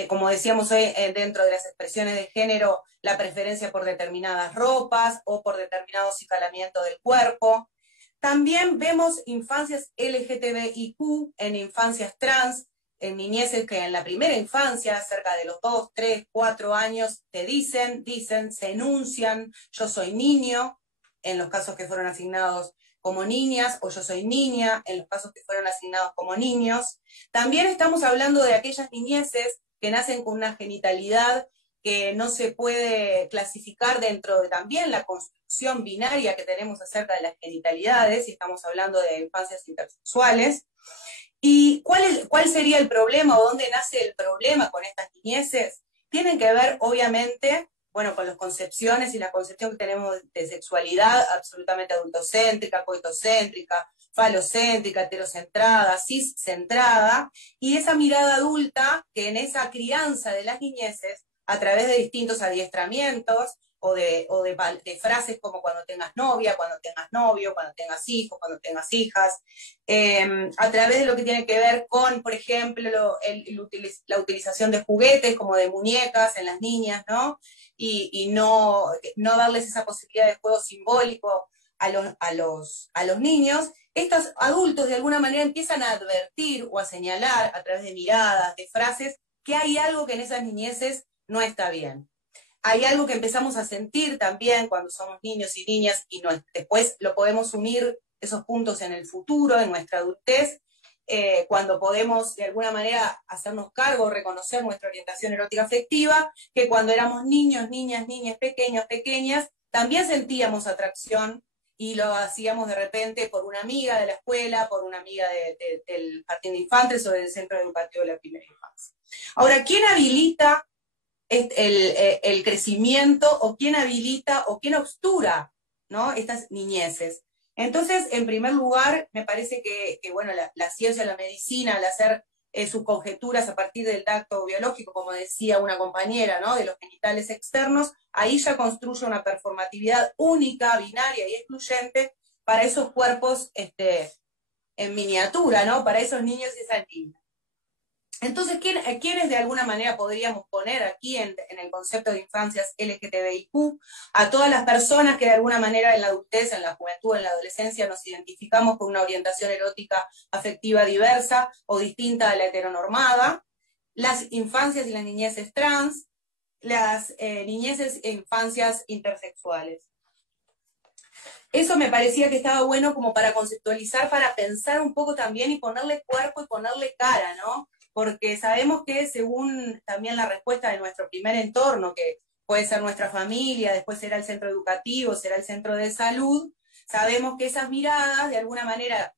como decíamos hoy, dentro de las expresiones de género, la preferencia por determinadas ropas o por determinado acicalamiento del cuerpo. También vemos infancias LGTBIQ en infancias trans, en niñeces que en la primera infancia, cerca de los 2, 3, 4 años, te dicen, se enuncian, yo soy niño, en los casos que fueron asignados como niñas, o yo soy niña, en los casos que fueron asignados como niños. También estamos hablando de aquellas niñeces que nacen con una genitalidad que no se puede clasificar dentro de también la construcción binaria que tenemos acerca de las genitalidades, y estamos hablando de infancias intersexuales. ¿Y cuál sería el problema, o dónde nace el problema con estas niñeces? tienen que ver, obviamente, bueno, con las concepciones y la concepción que tenemos de sexualidad absolutamente adultocéntrica, coitocéntrica, falocéntrica, heterocentrada, ciscentrada, y esa mirada adulta que en esa crianza de las niñeces, a través de distintos adiestramientos, o de frases como cuando tengas novia, cuando tengas novio, cuando tengas hijos, cuando tengas hijas, a través de lo que tiene que ver con, por ejemplo, la utilización de juguetes como de muñecas en las niñas, ¿no? Y no darles esa posibilidad de juego simbólico a los niños. Estos adultos de alguna manera empiezan a advertir o a señalar a través de miradas, de frases, que hay algo que en esas niñeces no está bien. Hay algo que empezamos a sentir también cuando somos niños y niñas y después lo podemos unir esos puntos en el futuro, en nuestra adultez, cuando podemos de alguna manera hacernos cargo, reconocer nuestra orientación erótica afectiva, que cuando éramos niños, niñas, pequeños, pequeñas, también sentíamos atracción y lo hacíamos de repente por una amiga de la escuela, por una amiga del jardín de infantes o del centro educativo de la primera infancia. Ahora, ¿quién habilita el crecimiento o quién habilita o quién obstura, ¿no?, estas niñeces? Entonces, en primer lugar, me parece que bueno, la ciencia, la medicina, al hacer sus conjeturas a partir del tacto biológico, como decía una compañera, ¿no?, de los genitales externos, ahí ya construye una performatividad única, binaria y excluyente para esos cuerpos en miniatura, ¿no?, para esos niños y esas niñas. Entonces, ¿quiénes de alguna manera podríamos poner aquí en el concepto de infancias LGTBIQ? A todas las personas que de alguna manera en la adultez, en la juventud, en la adolescencia nos identificamos con una orientación erótica afectiva diversa o distinta a la heteronormada, las infancias y las niñeces trans, las niñeces e infancias intersexuales. Eso me parecía que estaba bueno como para conceptualizar, para pensar un poco también y ponerle cuerpo y ponerle cara, ¿no? Porque sabemos que según también la respuesta de nuestro primer entorno, que puede ser nuestra familia, después será el centro educativo, será el centro de salud, sabemos que esas miradas de alguna manera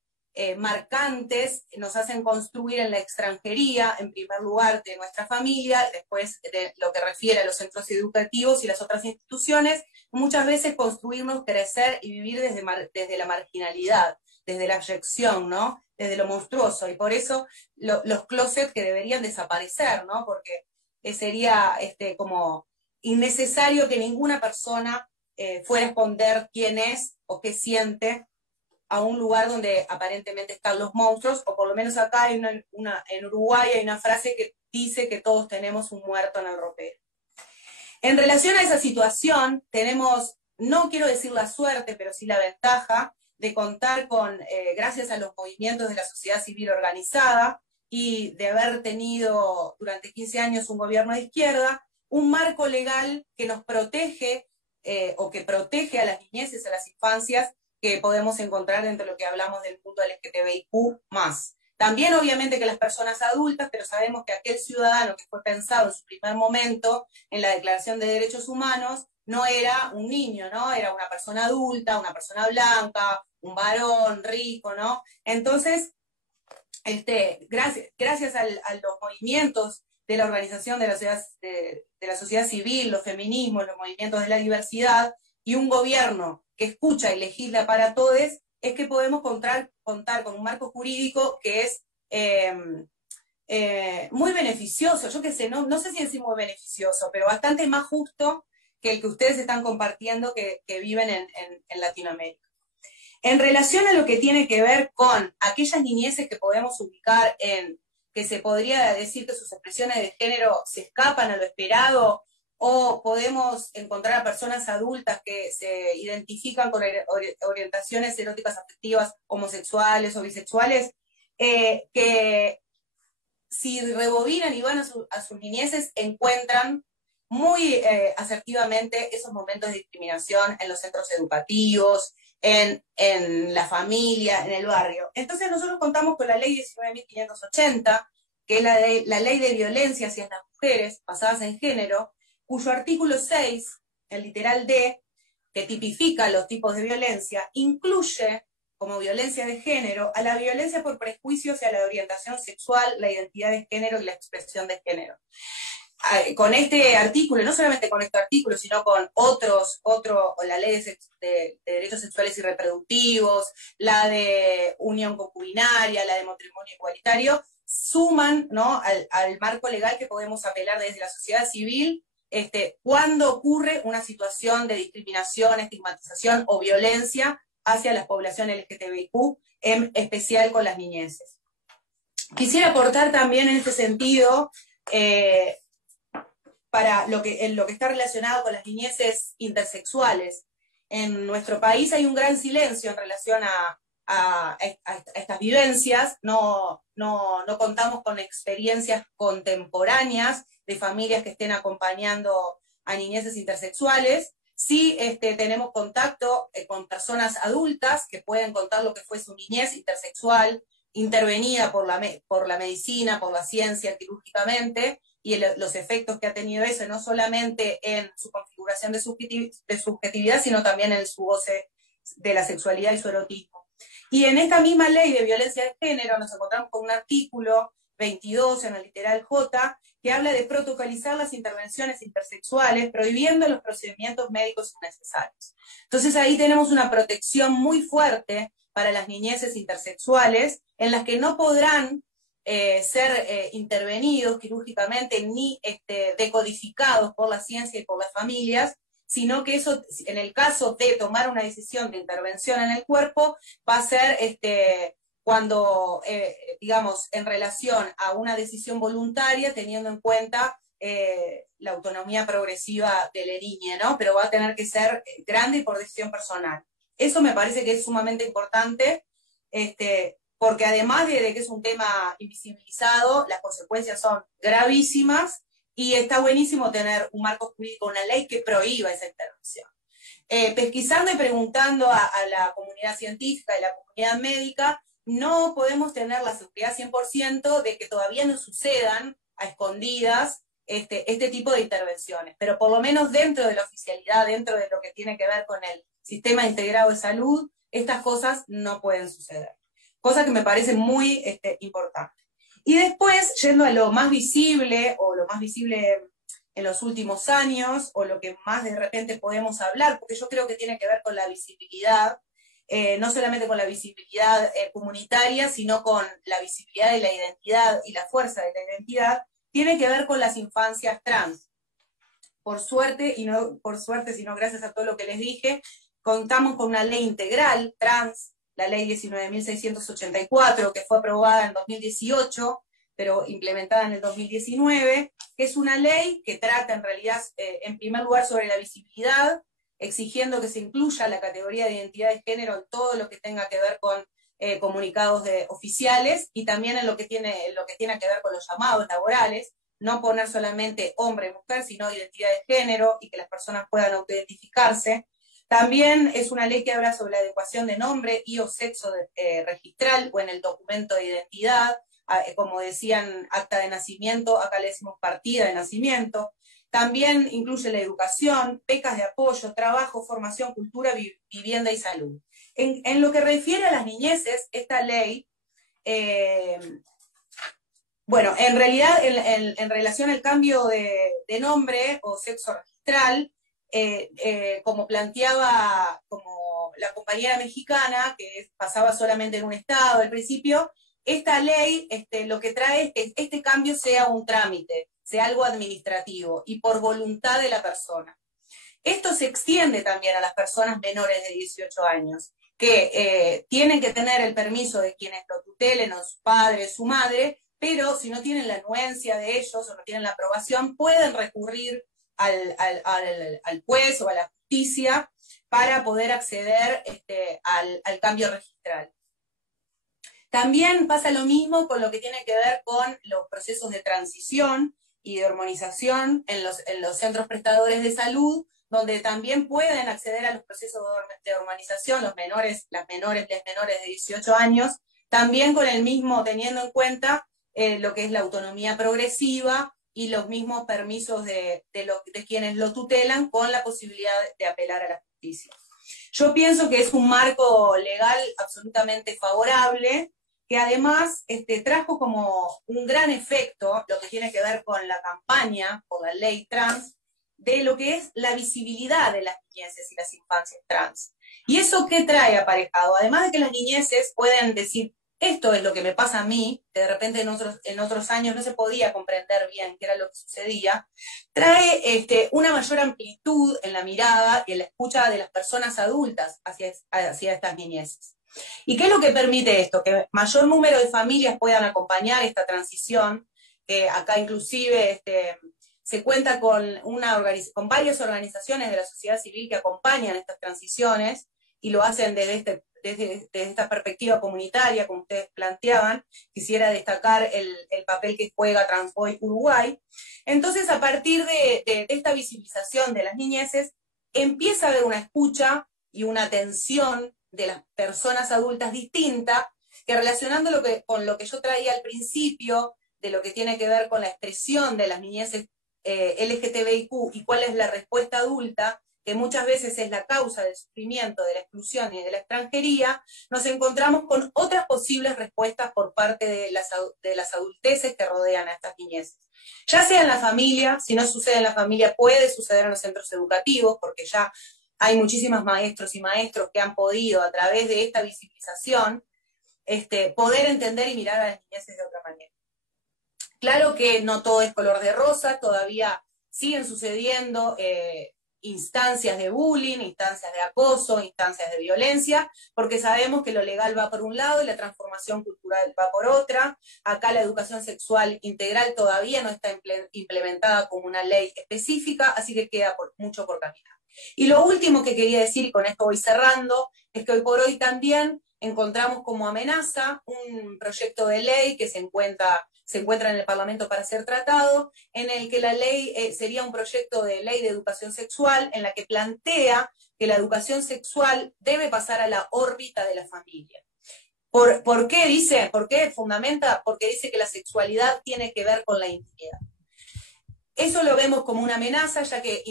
marcantes nos hacen construir en la extranjería, en primer lugar de nuestra familia, después de lo que refiere a los centros educativos y las otras instituciones, muchas veces construirnos, crecer y vivir desde la marginalidad, desde la abyección, ¿no?, desde lo monstruoso, y por eso los closets que deberían desaparecer, ¿no?, porque sería como innecesario que ninguna persona fuera a esconder quién es o qué siente a un lugar donde aparentemente están los monstruos, o por lo menos acá hay en Uruguay hay una frase que dice que todos tenemos un muerto en el ropero. En relación a esa situación, tenemos, no quiero decir la suerte, pero sí la ventaja de contar con, gracias a los movimientos de la sociedad civil organizada y de haber tenido durante 15 años un gobierno de izquierda, un marco legal que nos protege o que protege a las niñeces, a las infancias, que podemos encontrar dentro de lo que hablamos del punto LGTBIQ+. También obviamente que las personas adultas, pero sabemos que aquel ciudadano que fue pensado en su primer momento en la Declaración de Derechos Humanos no era un niño, ¿no? Era una persona adulta, una persona blanca, un varón rico, ¿no? Entonces, gracias a los movimientos de la organización de la sociedad civil, los feminismos, los movimientos de la diversidad, y un gobierno que escucha y legisla para todos, es que podemos contar con un marco jurídico que es muy beneficioso, yo qué sé, no sé si es muy beneficioso, pero bastante más justo que el que ustedes están compartiendo que viven en Latinoamérica. En relación a lo que tiene que ver con aquellas niñeces que podemos ubicar que se podría decir que sus expresiones de género se escapan a lo esperado, o podemos encontrar a personas adultas que se identifican con orientaciones eróticas afectivas homosexuales o bisexuales, que si rebobinan y van a sus niñeces, encuentran muy asertivamente esos momentos de discriminación en los centros educativos, en la familia, en el barrio. Entonces nosotros contamos con la ley 19.580, que es la ley de violencia hacia las mujeres basadas en género, cuyo artículo 6, el literal D, que tipifica los tipos de violencia, incluye como violencia de género a la violencia por prejuicios y a la orientación sexual, la identidad de género y la expresión de género. con este artículo, no solamente con este artículo, sino con la ley de derechos sexuales y reproductivos, la de unión concubinaria, la de matrimonio igualitario, suman, ¿no?, al marco legal que podemos apelar desde la sociedad civil cuando ocurre una situación de discriminación, estigmatización o violencia hacia la población LGTBIQ, en especial con las niñeces. Quisiera aportar también en este sentido, para lo que está relacionado con las niñeces intersexuales. En nuestro país hay un gran silencio en relación a estas vivencias, no contamos con experiencias contemporáneas de familias que estén acompañando a niñeces intersexuales. Sí tenemos contacto con personas adultas que pueden contar lo que fue su niñez intersexual, intervenida por la medicina, por la ciencia, quirúrgicamente, y los efectos que ha tenido eso, no solamente en su configuración de subjetividad, sino también en su goce de la sexualidad y su erotismo. Y en esta misma ley de violencia de género nos encontramos con un artículo 22 en el literal J, que habla de protocolizar las intervenciones intersexuales, prohibiendo los procedimientos médicos innecesarios. Entonces ahí tenemos una protección muy fuerte para las niñeces intersexuales, en las que no podrán ser intervenidos quirúrgicamente ni decodificados por la ciencia y por las familias, sino que eso, en el caso de tomar una decisión de intervención en el cuerpo, va a ser cuando, digamos, en relación a una decisión voluntaria, teniendo en cuenta la autonomía progresiva de la niña, ¿no? Pero va a tener que ser grande y por decisión personal. Eso me parece que es sumamente importante, porque además de que es un tema invisibilizado, las consecuencias son gravísimas y está buenísimo tener un marco jurídico, una ley que prohíba esa intervención. Pesquisando y preguntando a la comunidad científica y la comunidad médica, no podemos tener la seguridad 100% de que todavía no sucedan a escondidas este tipo de intervenciones, pero por lo menos dentro de la oficialidad, dentro de lo que tiene que ver con el sistema integrado de salud, estas cosas no pueden suceder. Cosa que me parece muy importante. Y después, yendo a lo más visible, o lo más visible en los últimos años, o lo que más de repente podemos hablar, porque yo creo que tiene que ver con la visibilidad, no solamente con la visibilidad comunitaria, sino con la visibilidad de la identidad y la fuerza de la identidad, tiene que ver con las infancias trans. Por suerte, y no por suerte, sino gracias a todo lo que les dije, contamos con una ley integral trans, la ley 19.684, que fue aprobada en 2018, pero implementada en el 2019, que es una ley que trata en realidad, en primer lugar, sobre la visibilidad, exigiendo que se incluya la categoría de identidad de género en todo lo que tenga que ver con comunicados oficiales, y también en lo que tiene que ver con los llamados laborales, no poner solamente hombre y mujer, sino identidad de género, y que las personas puedan autoidentificarse. También es una ley que habla sobre la adecuación de nombre y o sexo registral o en el documento de identidad, como decían, acta de nacimiento, acá le decimos partida de nacimiento. También incluye la educación, becas de apoyo, trabajo, formación, cultura, vivienda y salud. En lo que refiere a las niñeces, esta ley, bueno, en realidad en relación al cambio de nombre o sexo registral, como planteaba como la compañera mexicana, que pasaba solamente en un estado al principio, esta ley lo que trae es que este cambio sea un trámite, sea algo administrativo y por voluntad de la persona. Esto se extiende también a las personas menores de 18 años, que tienen que tener el permiso de quienes lo tutelen, o su padre, su madre, pero si no tienen la anuencia de ellos o no tienen la aprobación, pueden recurrir al juez o a la justicia para poder acceder al cambio registral. También pasa lo mismo con lo que tiene que ver con los procesos de transición y de hormonización en los centros prestadores de salud, donde también pueden acceder a los procesos de hormonización las menores de 18 años, también con el mismo, teniendo en cuenta lo que es la autonomía progresiva y los mismos permisos de quienes lo tutelan, con la posibilidad de apelar a la justicia. Yo pienso que es un marco legal absolutamente favorable, que además trajo como un gran efecto lo que tiene que ver con la campaña por la ley trans, de lo que es la visibilidad de las niñeces y las infancias trans. ¿Y eso qué trae aparejado? Además de que las niñeces pueden decir, esto es lo que me pasa a mí, que de repente en otros años no se podía comprender bien qué era lo que sucedía, trae una mayor amplitud en la mirada y en la escucha de las personas adultas hacia estas niñeces. ¿Y qué es lo que permite esto? Que mayor número de familias puedan acompañar esta transición, que acá inclusive se cuenta con varias organizaciones de la sociedad civil que acompañan estas transiciones y lo hacen desde esta perspectiva comunitaria, como ustedes planteaban. Quisiera destacar el papel que juega Transboy Uruguay. Entonces, a partir de esta visibilización de las niñeces, empieza a haber una escucha y una atención de las personas adultas distinta, que relacionándolo con lo que yo traía al principio, de lo que tiene que ver con la expresión de las niñeces LGTBIQ y cuál es la respuesta adulta, que muchas veces es la causa del sufrimiento, de la exclusión y de la extranjería, nos encontramos con otras posibles respuestas por parte de las adulteces que rodean a estas niñeces. Ya sea en la familia, si no sucede en la familia, puede suceder en los centros educativos, porque ya hay muchísimos maestros y maestros que han podido, a través de esta visibilización, poder entender y mirar a las niñeces de otra manera. Claro que no todo es color de rosa, todavía siguen sucediendo instancias de bullying, instancias de acoso, instancias de violencia, porque sabemos que lo legal va por un lado y la transformación cultural va por otra. Acá la educación sexual integral todavía no está implementada como una ley específica, así que queda mucho por caminar. Y lo último que quería decir, y con esto voy cerrando, es que hoy por hoy también encontramos como amenaza un proyecto de ley que se encuentra en el Parlamento para ser tratado, en el que la ley sería un proyecto de ley de educación sexual, en la que plantea que la educación sexual debe pasar a la órbita de la familia. ¿Por qué dice? ¿Por qué fundamenta? Porque dice que la sexualidad tiene que ver con la intimidad. Eso lo vemos como una amenaza, ya que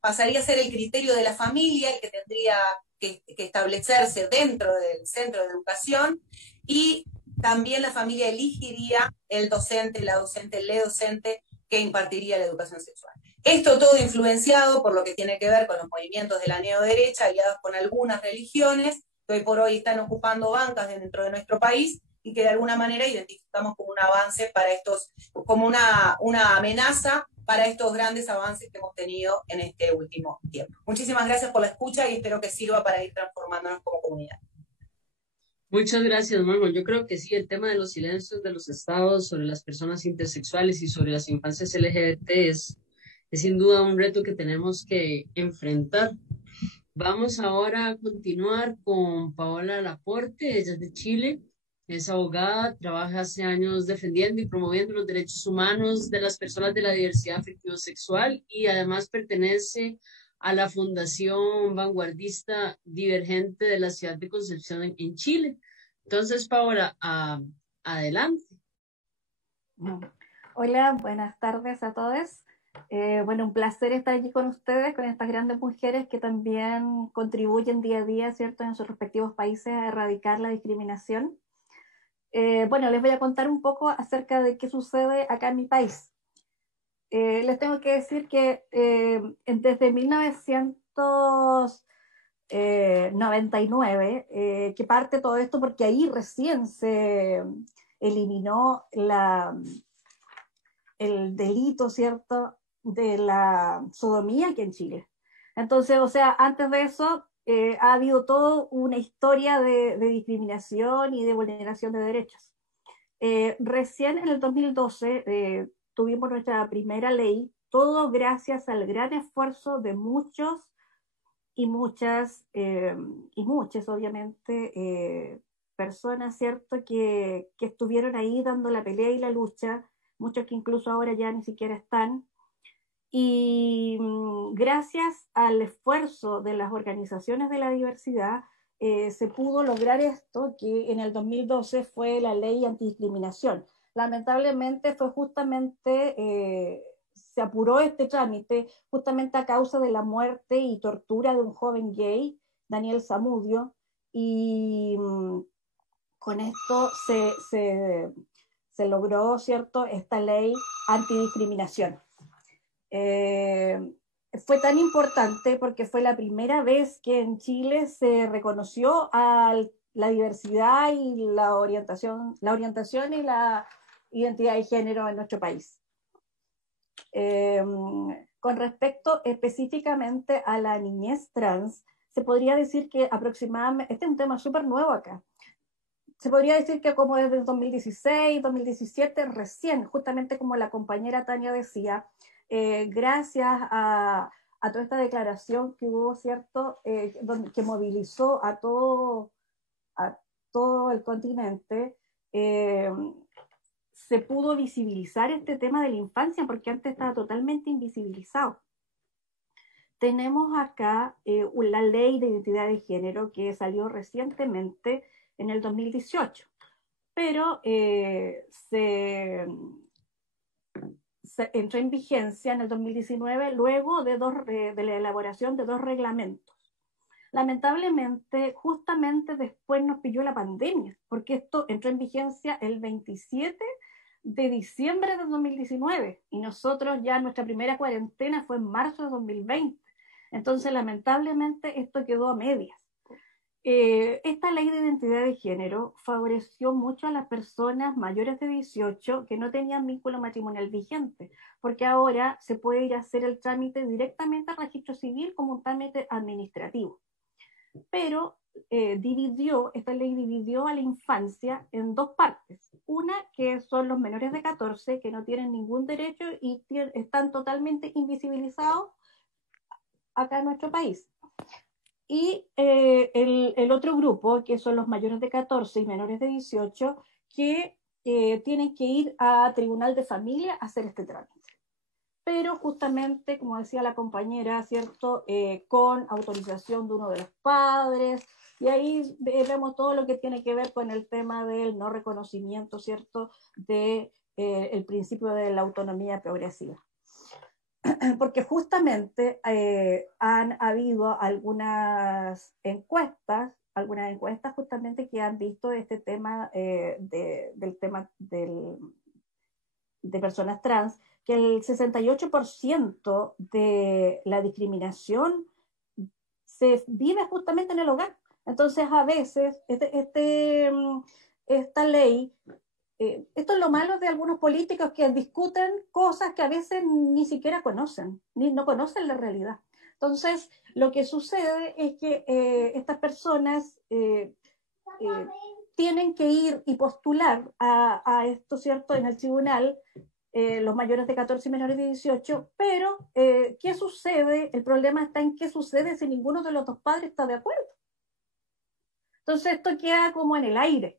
pasaría a ser el criterio de la familia el que tendría que establecerse dentro del centro de educación, y también la familia elegiría el docente, la docente, el docente que impartiría la educación sexual. Esto todo influenciado por lo que tiene que ver con los movimientos de la neoderecha, aliados con algunas religiones, que hoy por hoy están ocupando bancas dentro de nuestro país y que de alguna manera identificamos como un avance para como una amenaza para estos grandes avances que hemos tenido en este último tiempo. Muchísimas gracias por la escucha y espero que sirva para ir transformándonos como comunidad. Muchas gracias, Manuel. Yo creo que sí, el tema de los silencios de los estados sobre las personas intersexuales y sobre las infancias LGBT es sin duda un reto que tenemos que enfrentar. Vamos ahora a continuar con Paola Laporte, ella es de Chile, es abogada, trabaja hace años defendiendo y promoviendo los derechos humanos de las personas de la diversidad afectivo-sexual y además pertenece a la Fundación Vanguardista Divergente de la ciudad de Concepción en Chile. Entonces, Paola, adelante. Hola, buenas tardes a todos. Bueno, un placer estar aquí con ustedes, con estas grandes mujeres que también contribuyen día a día, ¿cierto?, en sus respectivos países a erradicar la discriminación. Bueno, les voy a contar un poco acerca de qué sucede acá en mi país. Les tengo que decir que desde 1999, que parte todo esto, porque ahí recién se eliminó el delito, ¿cierto?, de la sodomía aquí en Chile. Entonces, o sea, antes de eso ha habido toda una historia de discriminación y de vulneración de derechos. Recién en el 2012 tuvimos nuestra primera ley, todo gracias al gran esfuerzo de muchos y muchas, obviamente, personas, ¿cierto?, que estuvieron ahí dando la pelea y la lucha, muchos que incluso ahora ya ni siquiera están. Y gracias al esfuerzo de las organizaciones de la diversidad, se pudo lograr esto, que en el 2012 fue la ley antidiscriminación. Lamentablemente fue justamente, se apuró este trámite justamente a causa de la muerte y tortura de un joven gay, Daniel Zamudio, y con esto se logró, ¿cierto?, esta ley antidiscriminación. Fue tan importante porque fue la primera vez que en Chile se reconoció a la diversidad y la orientación y la identidad de género en nuestro país. Con respecto específicamente a la niñez trans, se podría decir que aproximadamente, este es un tema súper nuevo acá, se podría decir que como desde el 2016, 2017, recién, justamente como la compañera Tania decía, gracias a toda esta declaración que hubo, ¿cierto?, que movilizó a todo el continente, se pudo visibilizar este tema de la infancia, porque antes estaba totalmente invisibilizado. Tenemos acá la ley de identidad de género que salió recientemente en el 2018, pero se entró en vigencia en el 2019 luego de la elaboración de 2 reglamentos. Lamentablemente, justamente después nos pilló la pandemia, porque esto entró en vigencia el 27 de diciembre de 2019 y nosotros ya nuestra primera cuarentena fue en marzo de 2020. Entonces, lamentablemente, esto quedó a medias. Esta ley de identidad de género favoreció mucho a las personas mayores de 18 que no tenían vínculo matrimonial vigente, porque ahora se puede ir a hacer el trámite directamente al registro civil como un trámite administrativo. Pero esta ley dividió a la infancia en 2 partes. Una que son los menores de 14 que no tienen ningún derecho y están totalmente invisibilizados acá en nuestro país. Y el otro grupo, que son los mayores de 14 y menores de 18, que tienen que ir a Tribunal de Familia a hacer este trámite. Pero justamente, como decía la compañera, ¿cierto?, con autorización de uno de los padres, y ahí vemos todo lo que tiene que ver con el tema del no reconocimiento, ¿cierto?, de el principio de la autonomía progresiva. Porque justamente han habido algunas encuestas justamente que han visto este tema de personas trans, que el 68% de la discriminación se vive justamente en el hogar. Entonces, a veces, esta ley, esto es lo malo de algunos políticos que discuten cosas que a veces ni siquiera conocen, no conocen la realidad. Entonces, lo que sucede es que estas personas tienen que ir y postular a esto, ¿cierto?, en el tribunal, los mayores de 14 y menores de 18, pero ¿qué sucede? El problema está en qué sucede si ninguno de los 2 padres está de acuerdo. Entonces esto queda como en el aire.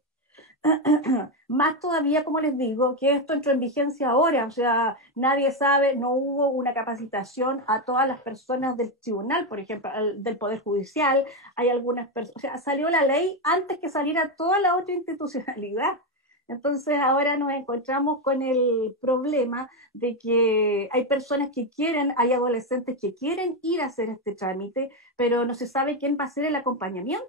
Más todavía, como les digo, que esto entró en vigencia ahora, o sea, nadie sabe, no hubo una capacitación a todas las personas del tribunal, por ejemplo, del Poder Judicial, hay algunas personas, o sea, salió la ley antes que saliera toda la otra institucionalidad. Entonces ahora nos encontramos con el problema de que hay personas que quieren, hay adolescentes que quieren ir a hacer este trámite, pero no se sabe quién va a hacer el acompañamiento.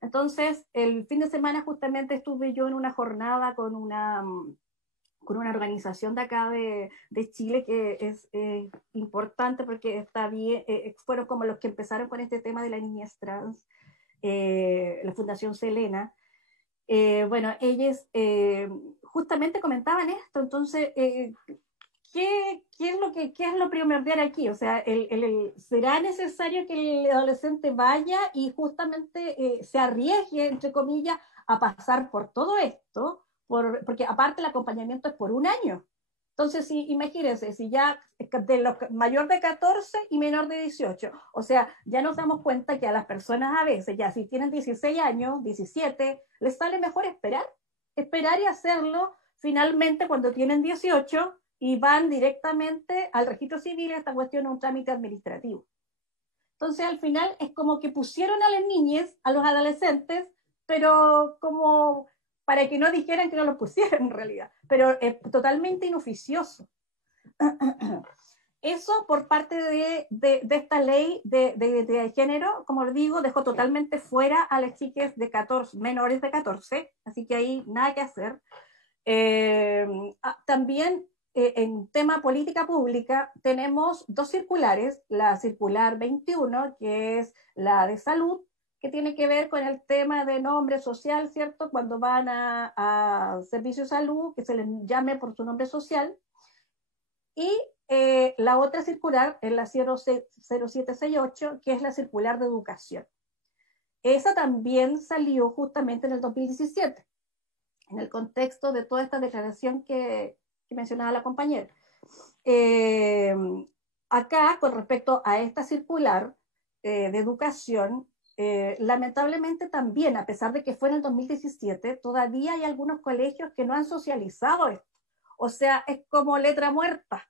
Entonces, el fin de semana justamente estuve yo en una jornada con una organización de acá de Chile que es importante porque está bien, fueron como los que empezaron con este tema de la niñez trans, la Fundación Selena. Bueno, ellos justamente comentaban esto, entonces, ¿qué es lo primordial aquí? O sea, ¿será necesario que el adolescente vaya y justamente se arriesgue, entre comillas, a pasar por todo esto? Porque aparte el acompañamiento es por 1 año. Entonces, imagínense, si ya de los mayor de 14 y menor de 18, o sea, ya nos damos cuenta que a las personas a veces, ya si tienen 16 años, 17, les sale mejor esperar y hacerlo finalmente cuando tienen 18 y van directamente al registro civil. Esta cuestión es un trámite administrativo. Entonces, al final es como que pusieron a las niñas, a los adolescentes, pero como para que no dijeran que no los pusieran en realidad, pero es totalmente inoficioso. Eso por parte de esta ley de identidad de género, como les digo, dejó totalmente fuera a las chicas de 14, menores de 14, así que ahí nada que hacer. También en tema política pública tenemos dos circulares, la circular 21, que es la de salud, que tiene que ver con el tema de nombre social, ¿cierto? Cuando van a servicio de salud, que se les llame por su nombre social. Y la otra circular es la 0768, que es la circular de educación. Esa también salió justamente en el 2017, en el contexto de toda esta declaración que mencionaba la compañera. Acá, con respecto a esta circular de educación, lamentablemente también, a pesar de que fue en el 2017, todavía hay algunos colegios que no han socializado esto. O sea, es como letra muerta.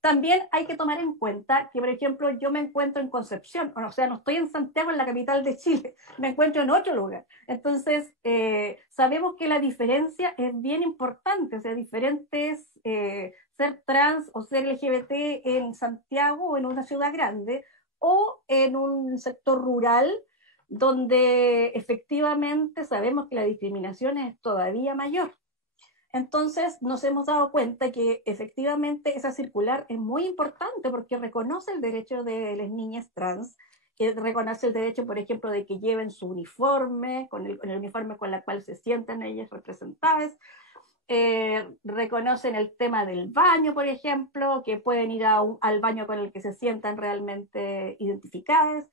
También hay que tomar en cuenta que, por ejemplo, yo me encuentro en Concepción, o sea, no estoy en Santiago, en la capital de Chile, me encuentro en otro lugar. Entonces, sabemos que la diferencia es bien importante, o sea, diferente es ser trans o ser LGBT en Santiago o en una ciudad grande, o en un sector rural, donde efectivamente sabemos que la discriminación es todavía mayor. Entonces nos hemos dado cuenta que efectivamente esa circular es muy importante porque reconoce el derecho de las niñas trans, que reconoce el derecho, por ejemplo, de que lleven su uniforme, con el uniforme con el cual se sientan ellas representadas. Reconocen el tema del baño, por ejemplo, que pueden ir al baño con el que se sientan realmente identificadas.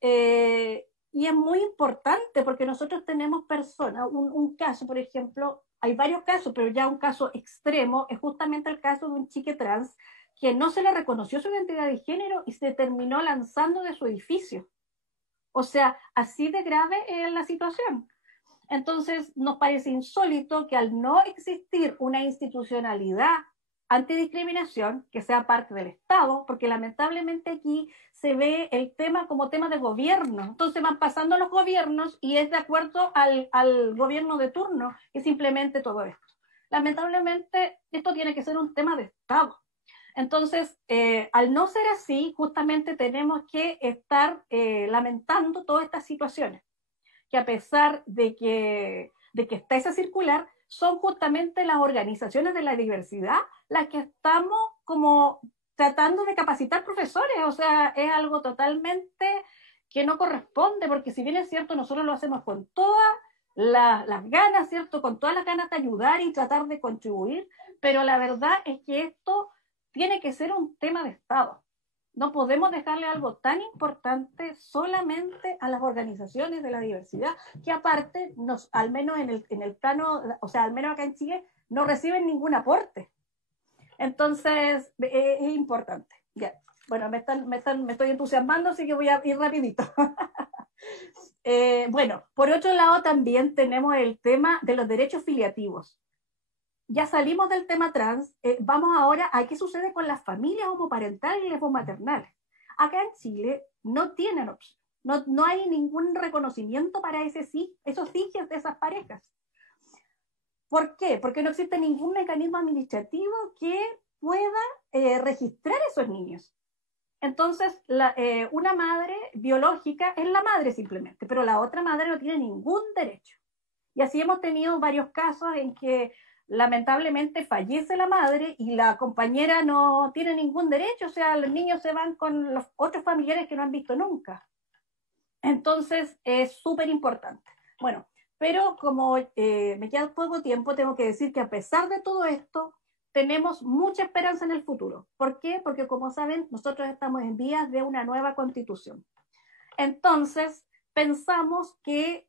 Y es muy importante porque nosotros tenemos personas, un caso, por ejemplo, hay varios casos, pero ya un caso extremo es justamente el caso de un chique trans que no se le reconoció su identidad de género y se terminó lanzando de su edificio. O sea, así de grave es la situación. Entonces, nos parece insólito que al no existir una institucionalidad antidiscriminación que sea parte del Estado, porque lamentablemente aquí se ve el tema como tema de gobierno. Entonces van pasando los gobiernos y es de acuerdo al gobierno de turno que simplemente todo esto. Lamentablemente esto tiene que ser un tema de Estado. Entonces, al no ser así, justamente tenemos que estar lamentando todas estas situaciones, que a pesar de que está esa circular, son justamente las organizaciones de la diversidad las que estamos como tratando de capacitar profesores. O sea, es algo totalmente que no corresponde, porque si bien es cierto, nosotros lo hacemos con todas las ganas, ¿cierto? Con todas las ganas de ayudar y tratar de contribuir, pero la verdad es que esto tiene que ser un tema de Estado. No podemos dejarle algo tan importante solamente a las organizaciones de la diversidad, que aparte, al menos en el plano, o sea, al menos acá en Chile, no reciben ningún aporte. Entonces, es importante. Ya. Bueno, me estoy entusiasmando, así que voy a ir rapidito. Bueno, por otro lado también tenemos el tema de los derechos filiativos. Ya salimos del tema trans, vamos ahora a qué sucede con las familias homoparentales y lesbomaternales. Acá en Chile no tienen opción, no hay ningún reconocimiento para esos hijos de esas parejas. ¿Por qué? Porque no existe ningún mecanismo administrativo que pueda registrar a esos niños. Entonces, una madre biológica es la madre simplemente, pero la otra madre no tiene ningún derecho. Y así hemos tenido varios casos en que lamentablemente fallece la madre y la compañera no tiene ningún derecho, o sea, los niños se van con los otros familiares que no han visto nunca. Entonces, es súper importante. Bueno, pero como me queda poco tiempo, tengo que decir que a pesar de todo esto, tenemos mucha esperanza en el futuro. ¿Por qué? Porque como saben, nosotros estamos en vías de una nueva constitución. Entonces, pensamos que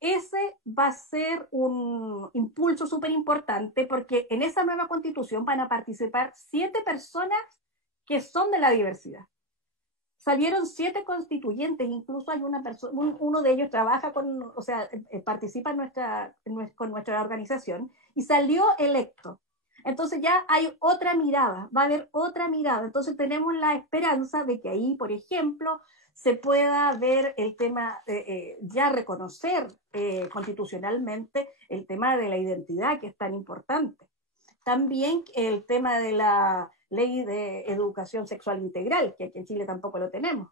ese va a ser un impulso súper importante porque en esa nueva constitución van a participar 7 personas que son de la diversidad. Salieron 7 constituyentes, incluso hay una persona, uno de ellos trabaja participa con nuestra organización y salió electo. Entonces ya hay otra mirada, va a haber otra mirada. Entonces tenemos la esperanza de que ahí, por ejemplo, se pueda ver el tema, ya reconocer constitucionalmente el tema de la identidad, que es tan importante. También el tema de la ley de educación sexual integral, que aquí en Chile tampoco lo tenemos.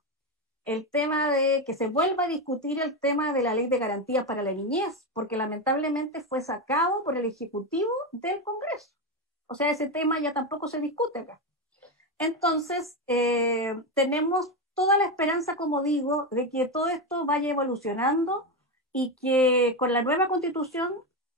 El tema de que se vuelva a discutir el tema de la ley de garantías para la niñez, porque lamentablemente fue sacado por el Ejecutivo del Congreso. O sea, ese tema ya tampoco se discute acá. Entonces, tenemos toda la esperanza, como digo, de que todo esto vaya evolucionando y que con la nueva Constitución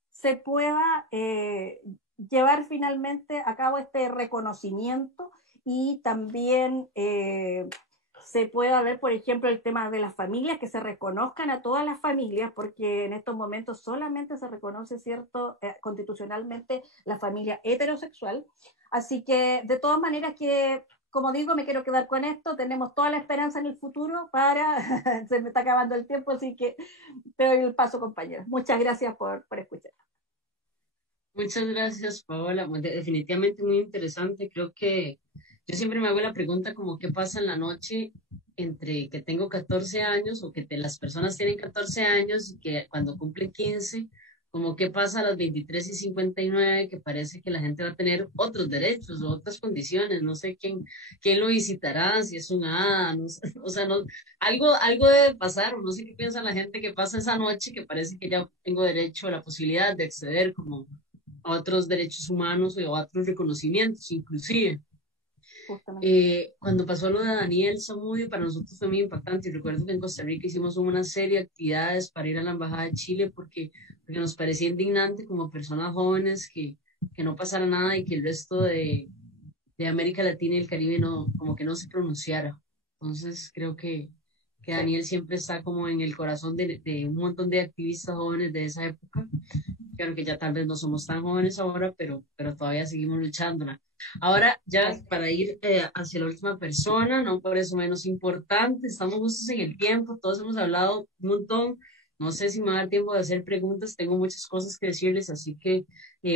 se pueda llevar finalmente a cabo este reconocimiento y también se pueda ver, por ejemplo, el tema de las familias, que se reconozcan a todas las familias, porque en estos momentos solamente se reconoce, ¿cierto?, constitucionalmente la familia heterosexual. Así que, de todas maneras, que, como digo, me quiero quedar con esto, tenemos toda la esperanza en el futuro para, se me está acabando el tiempo, así que te doy el paso, compañera. Muchas gracias por escuchar. Muchas gracias, Paola. Definitivamente muy interesante. Creo que yo siempre me hago la pregunta como qué pasa en la noche entre que tengo 14 años o que las personas tienen 14 años y que cuando cumplen 15, como qué pasa a las 23:59, que parece que la gente va a tener otros derechos o otras condiciones. No sé quién lo visitará, si es un hada, no sé, o sea, no, algo debe pasar, o no sé qué piensa la gente que pasa esa noche, que parece que ya tengo derecho a la posibilidad de acceder como a otros derechos humanos o a otros reconocimientos, inclusive. Cuando pasó lo de Daniel Zamudio, para nosotros fue muy impactante, y recuerdo que en Costa Rica hicimos una serie de actividades para ir a la Embajada de Chile porque nos parecía indignante como personas jóvenes que no pasara nada y que el resto de América Latina y el Caribe como que no se pronunciara. Entonces creo que Daniel siempre está como en el corazón de un montón de activistas jóvenes de esa época. Claro que ya tal vez no somos tan jóvenes ahora, pero todavía seguimos luchándola. Ahora, ya para ir hacia la última persona, no por eso menos importante, estamos justos en el tiempo, todos hemos hablado un montón, no sé si me va a dar tiempo de hacer preguntas, tengo muchas cosas que decirles, así que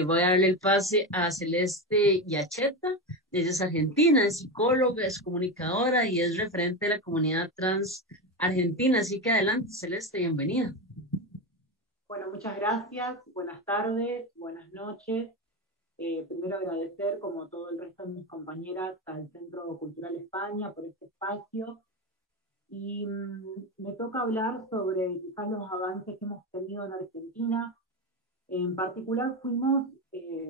voy a darle el pase a Celeste Yacheta. Ella es argentina, es psicóloga, es comunicadora y es referente de la comunidad trans argentina, así que adelante, Celeste, bienvenida. Bueno, muchas gracias, buenas tardes, buenas noches. Primero agradecer, como todo el resto de mis compañeras, al Centro Cultural España por este espacio. Y me toca hablar sobre quizás los avances que hemos tenido en Argentina. En particular fuimos,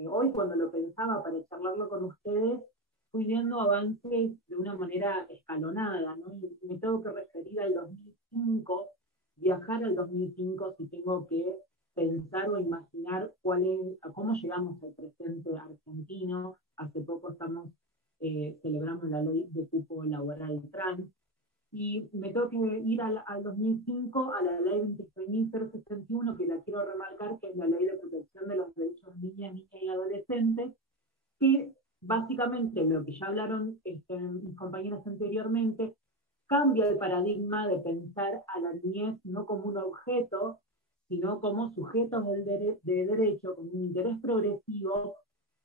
hoy cuando lo pensaba para charlarlo con ustedes, fui viendo avances de una manera escalonada, ¿no? Y me tengo que referir al 2005, viajar al 2005 si tengo que pensar o imaginar cómo llegamos al presente argentino. Hace poco celebramos la ley de cupo laboral trans, y me tengo que ir al 2005, a la ley 26.061, que la quiero remarcar, que es la ley de protección de los derechos de niñas y adolescentes, que básicamente lo que ya hablaron mis compañeras anteriormente, cambia el paradigma de pensar a la niñez no como un objeto, sino como sujetos de derecho, con un interés progresivo,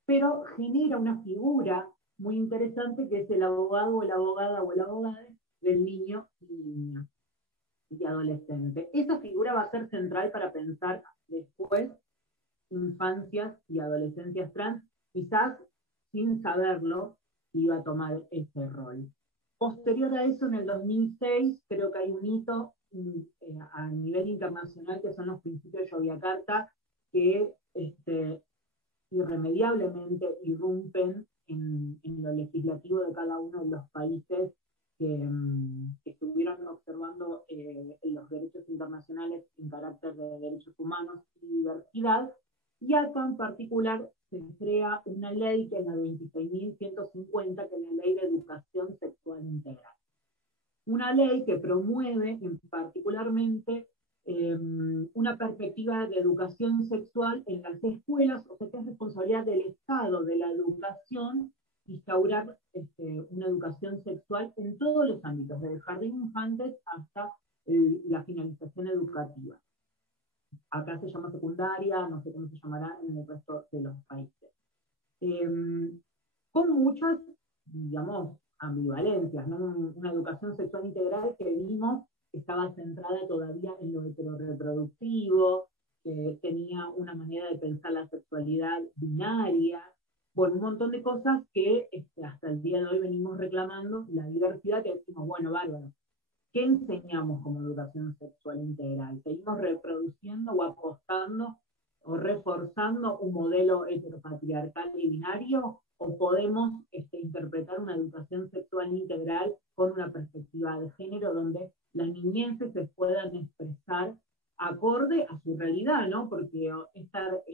pero genera una figura muy interesante que es el abogado o la abogada o el abogado del niño y niña y adolescente. Esa figura va a ser central para pensar después infancias y adolescencias trans, quizás sin saberlo iba a tomar ese rol. Posterior a eso, en el 2006, creo que hay un hito a nivel internacional, que son los principios de Yogyakarta, que irremediablemente irrumpen en lo legislativo de cada uno de los países que estuvieron observando los derechos internacionales en carácter de derechos humanos y diversidad. Y acá en particular se crea una ley, que es la 26.150, que es la Ley de Educación Sexual Integral. Una ley que promueve particularmente una perspectiva de educación sexual en las escuelas, o sea que es responsabilidad del Estado, de la educación, instaurar una educación sexual en todos los ámbitos, desde el jardín de infantes hasta la finalización educativa. Acá se llama secundaria, no sé cómo se llamará en el resto de los países. Con muchas, digamos, ambivalencias, ¿no? Una educación sexual integral que vimos estaba centrada todavía en lo heteroreproductivo, que tenía una manera de pensar la sexualidad binaria, bueno, un montón de cosas que hasta el día de hoy venimos reclamando, la diversidad, que decimos, bueno, bárbaro, ¿qué enseñamos como educación sexual integral? ¿Seguimos reproduciendo o apostando o reforzando un modelo heteropatriarcal y binario? ¿O podemos interpretar una educación sexual integral con una perspectiva de género donde las niñeces se puedan expresar acorde a su realidad, ¿no? Porque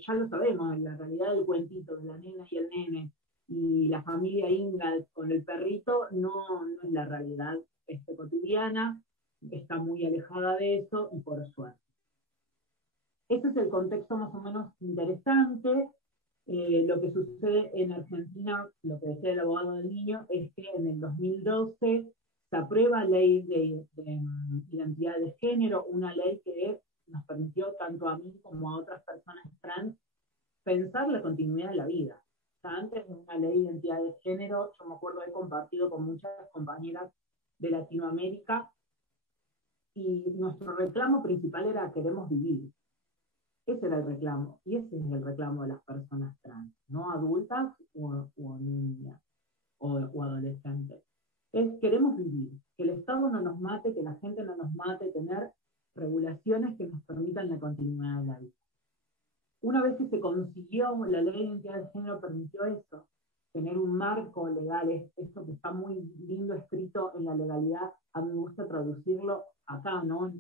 ya lo sabemos, la realidad del cuentito de la nena y el nene y la familia Ingalls con el perrito no es la realidad cotidiana, está muy alejada de eso y por suerte. Ese es el contexto más o menos interesante. Lo que sucede en Argentina, lo que decía el abogado del niño, es que en el 2012 se aprueba ley de identidad de género, una ley que nos permitió tanto a mí como a otras personas trans pensar la continuidad de la vida. O sea, antes de una ley de identidad de género, yo me acuerdo, he compartido con muchas compañeras de Latinoamérica y nuestro reclamo principal era queremos vivir. Ese era el reclamo, y ese es el reclamo de las personas trans, no adultas o niñas o adolescentes. Es queremos vivir, que el Estado no nos mate, que la gente no nos mate, tener regulaciones que nos permitan la continuidad de la vida. Una vez que se consiguió, la ley de identidad de género permitió eso, tener un marco legal, esto que está muy lindo escrito en la legalidad, a mí me gusta traducirlo acá, ¿no?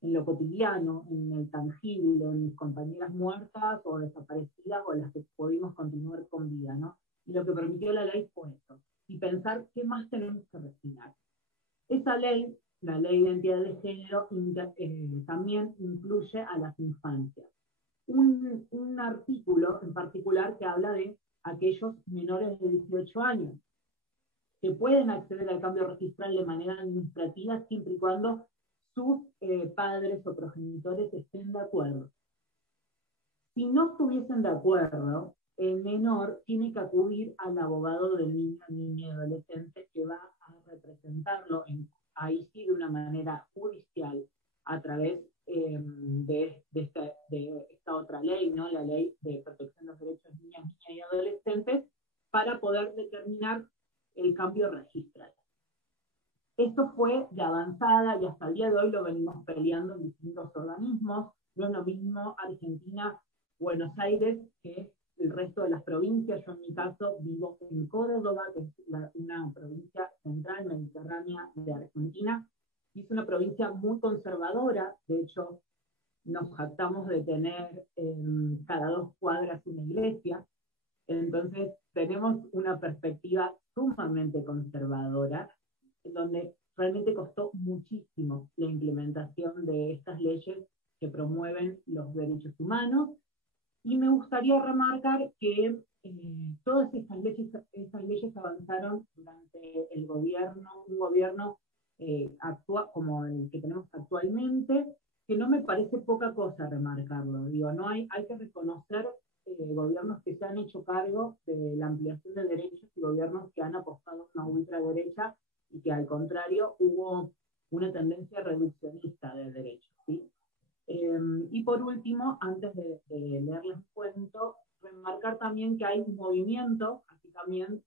En lo cotidiano, en el tangible, en mis compañeras muertas o desaparecidas o las que pudimos continuar con vida, ¿no? Y lo que permitió la ley fue eso, y pensar qué más tenemos que refinar. Esa ley, la ley de identidad de género, también incluye a las infancias. Un artículo en particular que habla de aquellos menores de 18 años que pueden acceder al cambio registral de manera administrativa siempre y cuando sus padres o progenitores estén de acuerdo. Si no estuviesen de acuerdo, el menor tiene que acudir al abogado del niño, niña y adolescente que va a representarlo, ahí sí de una manera judicial, a través de esta otra ley, ¿no? La ley de protección de los derechos de niñas, niñas y adolescentes, para poder determinar el cambio registral. Esto fue de avanzada y hasta el día de hoy lo venimos peleando en distintos organismos. No es lo mismo Argentina, Buenos Aires, que el resto de las provincias. Yo en mi caso vivo en Córdoba, que es una provincia central mediterránea de Argentina, y es una provincia muy conservadora. De hecho, nos jactamos de tener cada 2 cuadras una iglesia. Entonces tenemos una perspectiva sumamente conservadora, donde realmente costó muchísimo la implementación de estas leyes que promueven los derechos humanos. Y me gustaría remarcar que todas estas leyes avanzaron durante el gobierno, un gobierno como el que tenemos actualmente, que no me parece poca cosa remarcarlo. Digo, no hay que reconocer gobiernos que se han hecho cargo de la ampliación de derechos y gobiernos que han apostado a una ultraderecha y que al contrario hubo una tendencia reduccionista de derechos, ¿sí? Y por último, antes de leerles un cuento, remarcar también que hay un movimiento, aquí también,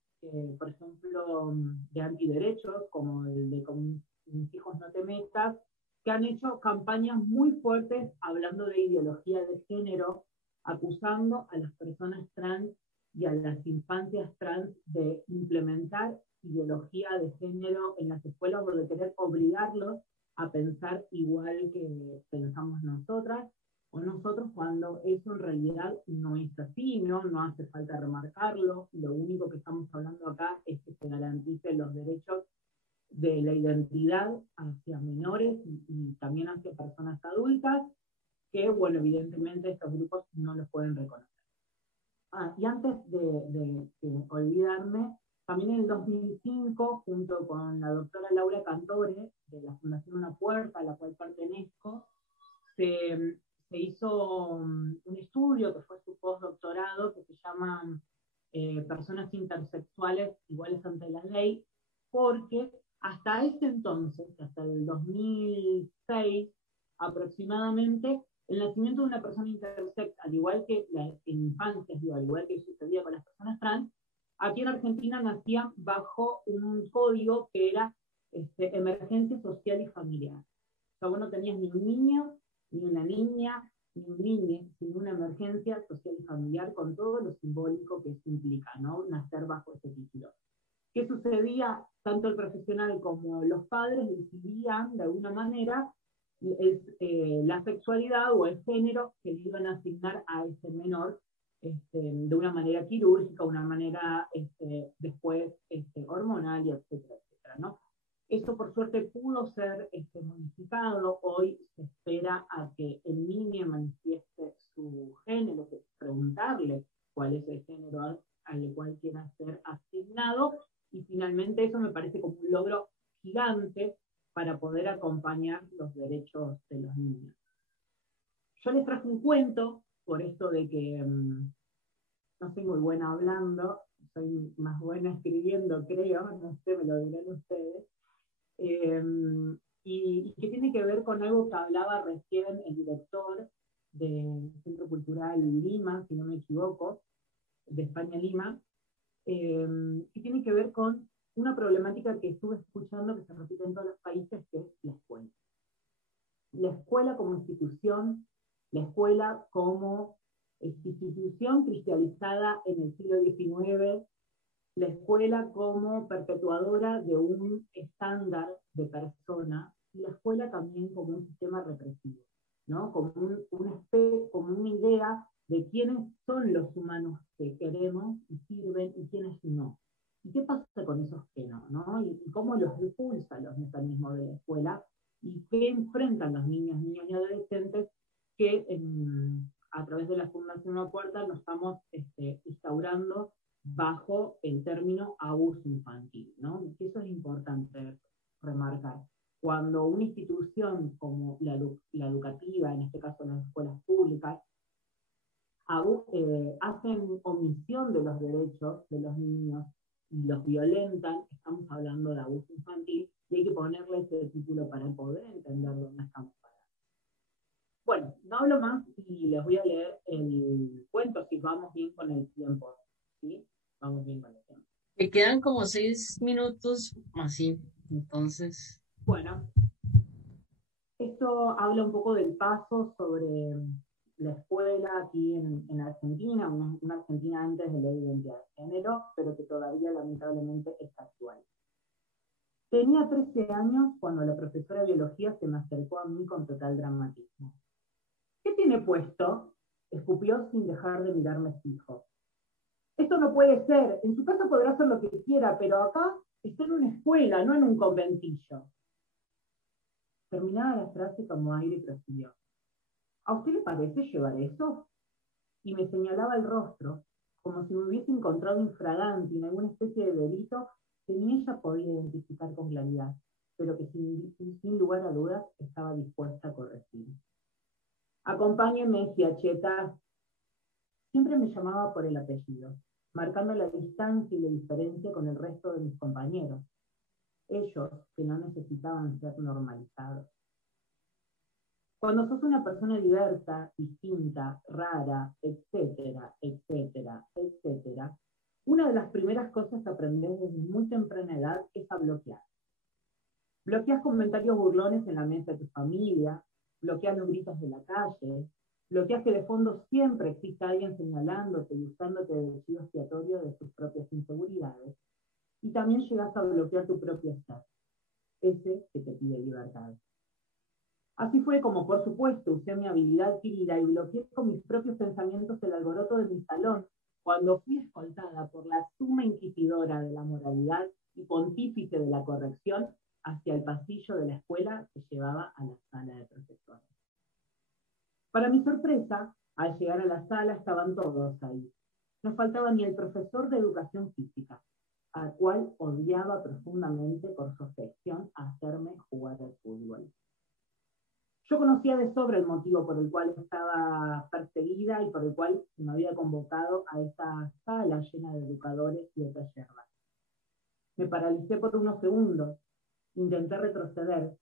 por ejemplo, de antiderechos, como el de Con mis hijos no te metas, que han hecho campañas muy fuertes hablando de ideología de género, acusando a las personas trans y a las infancias trans de implementar ideología de género en las escuelas o de querer obligarlos a pensar igual que pensamos nosotras o nosotros, cuando eso en realidad no es así, no hace falta remarcarlo. Lo único que estamos hablando acá es que se garanticen los derechos de la identidad hacia menores y también hacia personas adultas, que, bueno, evidentemente estos grupos no los pueden reconocer. Y antes de olvidarme, también en el 2005, junto con la doctora Laura Cantore, de la Fundación Una Puerta, a la cual pertenezco, se hizo un estudio que fue su postdoctorado, que se llama Personas intersexuales iguales ante la ley, porque hasta ese entonces, hasta el 2006 aproximadamente, El nacimiento de una persona intersex, al igual que en infancias, al igual que sucedía con las personas trans, aquí en Argentina nacían bajo un código que era emergencia social y familiar. O sea, vos no tenías ni un niño, ni una niña, ni un niño, sino una emergencia social y familiar con todo lo simbólico que eso implica, ¿no? Nacer bajo ese título. ¿Qué sucedía? Tanto el profesional como los padres decidían, de alguna manera, la sexualidad o el género que le iban a asignar a ese menor de una manera quirúrgica, una manera después hormonal, y etcétera, etcétera, ¿no? Esto por suerte pudo ser modificado. Hoy se espera a que el niño manifieste su género, que preguntarle cuál es el género al cual quiera ser asignado, y finalmente eso me parece como un logro gigante para poder acompañar los derechos de los niños. Yo les traje un cuento, por esto de que no soy muy buena hablando, soy más buena escribiendo, creo, no sé, me lo dirán ustedes, y que tiene que ver con algo que hablaba recién el director del Centro Cultural Lima, si no me equivoco, de España Lima, que tiene que ver con una problemática que estuve escuchando que se repite en todos los países, que es la escuela. La escuela como institución, la escuela como institución cristalizada en el siglo XIX, la escuela como perpetuadora de un estándar de persona, y la escuela también como un sistema represivo, ¿no? Como una idea de quiénes son los humanos que queremos y sirven y quiénes no. ¿Y qué pasa con esos que no? Y cómo los repulsan los mecanismos de la escuela y qué enfrentan los niños y adolescentes que a través de la Fundación La Puerta nos estamos instaurando bajo el término abuso infantil, ¿no? Y eso es importante remarcar. Cuando una institución como la educativa, en este caso las escuelas públicas, hacen omisión de los derechos de los niños y los violentan, estamos hablando de abuso infantil, y hay que ponerle ese título para poder entender dónde estamos parados. Bueno, no hablo más y les voy a leer el cuento, si vamos bien con el tiempo, ¿sí? Vamos bien con el tiempo. Me quedan como 6 minutos, así, entonces... Bueno, esto habla un poco del paso sobre la escuela aquí en Argentina, una Argentina antes de la ley de identidad de género, pero que todavía lamentablemente es actual. Tenía 13 años cuando la profesora de biología se me acercó a mí con total dramatismo. ¿Qué tiene puesto? Escupió sin dejar de mirarme fijo. Esto no puede ser, en su casa podrá hacer lo que quiera, pero acá está en una escuela, no en un conventillo. Terminaba la frase como aire y prosiguió. ¿A usted le parece llevar eso? Y me señalaba el rostro, como si me hubiese encontrado infragante en alguna especie de delito que ni ella podía identificar con claridad, pero que sin lugar a dudas estaba dispuesta a corregir. Acompáñeme, Giacheta. Siempre me llamaba por el apellido, marcando la distancia y la diferencia con el resto de mis compañeros, ellos que no necesitaban ser normalizados. Cuando sos una persona diversa, distinta, rara, etcétera, etcétera, etcétera, una de las primeras cosas que aprendes desde muy temprana edad es a bloquear. Bloqueas comentarios burlones en la mesa de tu familia, bloqueas los gritos de la calle, bloqueas que de fondo siempre exista alguien señalándote y usándote de chivo expiatorio de tus propias inseguridades, y también llegas a bloquear tu propio ser, ese que te pide libertad. Así fue como, por supuesto, usé mi habilidad adquirida y bloqueé con mis propios pensamientos el alboroto de mi salón, cuando fui escoltada por la suma inquisidora de la moralidad y pontífice de la corrección hacia el pasillo de la escuela que llevaba a la sala de profesores. Para mi sorpresa, al llegar a la sala estaban todos ahí. No faltaba ni el profesor de educación física, al cual odiaba profundamente por su afección a hacerme jugar al fútbol. Yo conocía de sobra el motivo por el cual estaba perseguida y por el cual me había convocado a esa sala llena de educadores y otras yerbas. Me paralicé por unos segundos, intenté retroceder,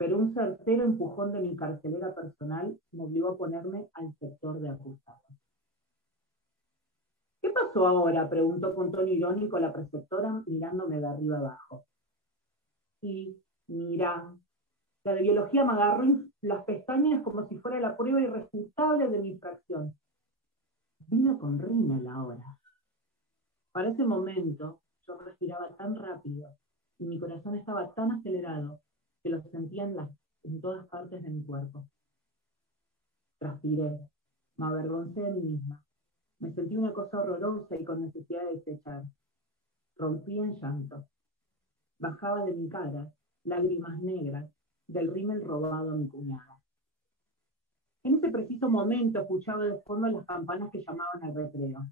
pero un certero empujón de mi carcelera personal me obligó a ponerme al sector de acusados. ¿Qué pasó ahora?, preguntó con tono irónico la preceptora mirándome de arriba abajo. Y, mira, la de biología me agarró las pestañas como si fuera la prueba irrefutable de mi infracción. Vino con rímel ahora. Para ese momento, yo respiraba tan rápido y mi corazón estaba tan acelerado que lo sentía en todas partes de mi cuerpo. Transpiré, me avergoncé de mí misma. Me sentí una cosa horrorosa y con necesidad de desechar. Rompí en llanto. Bajaba de mi cara lágrimas negras del rímel robado a mi cuñada. En ese preciso momento escuchaba de fondo las campanas que llamaban al recreo.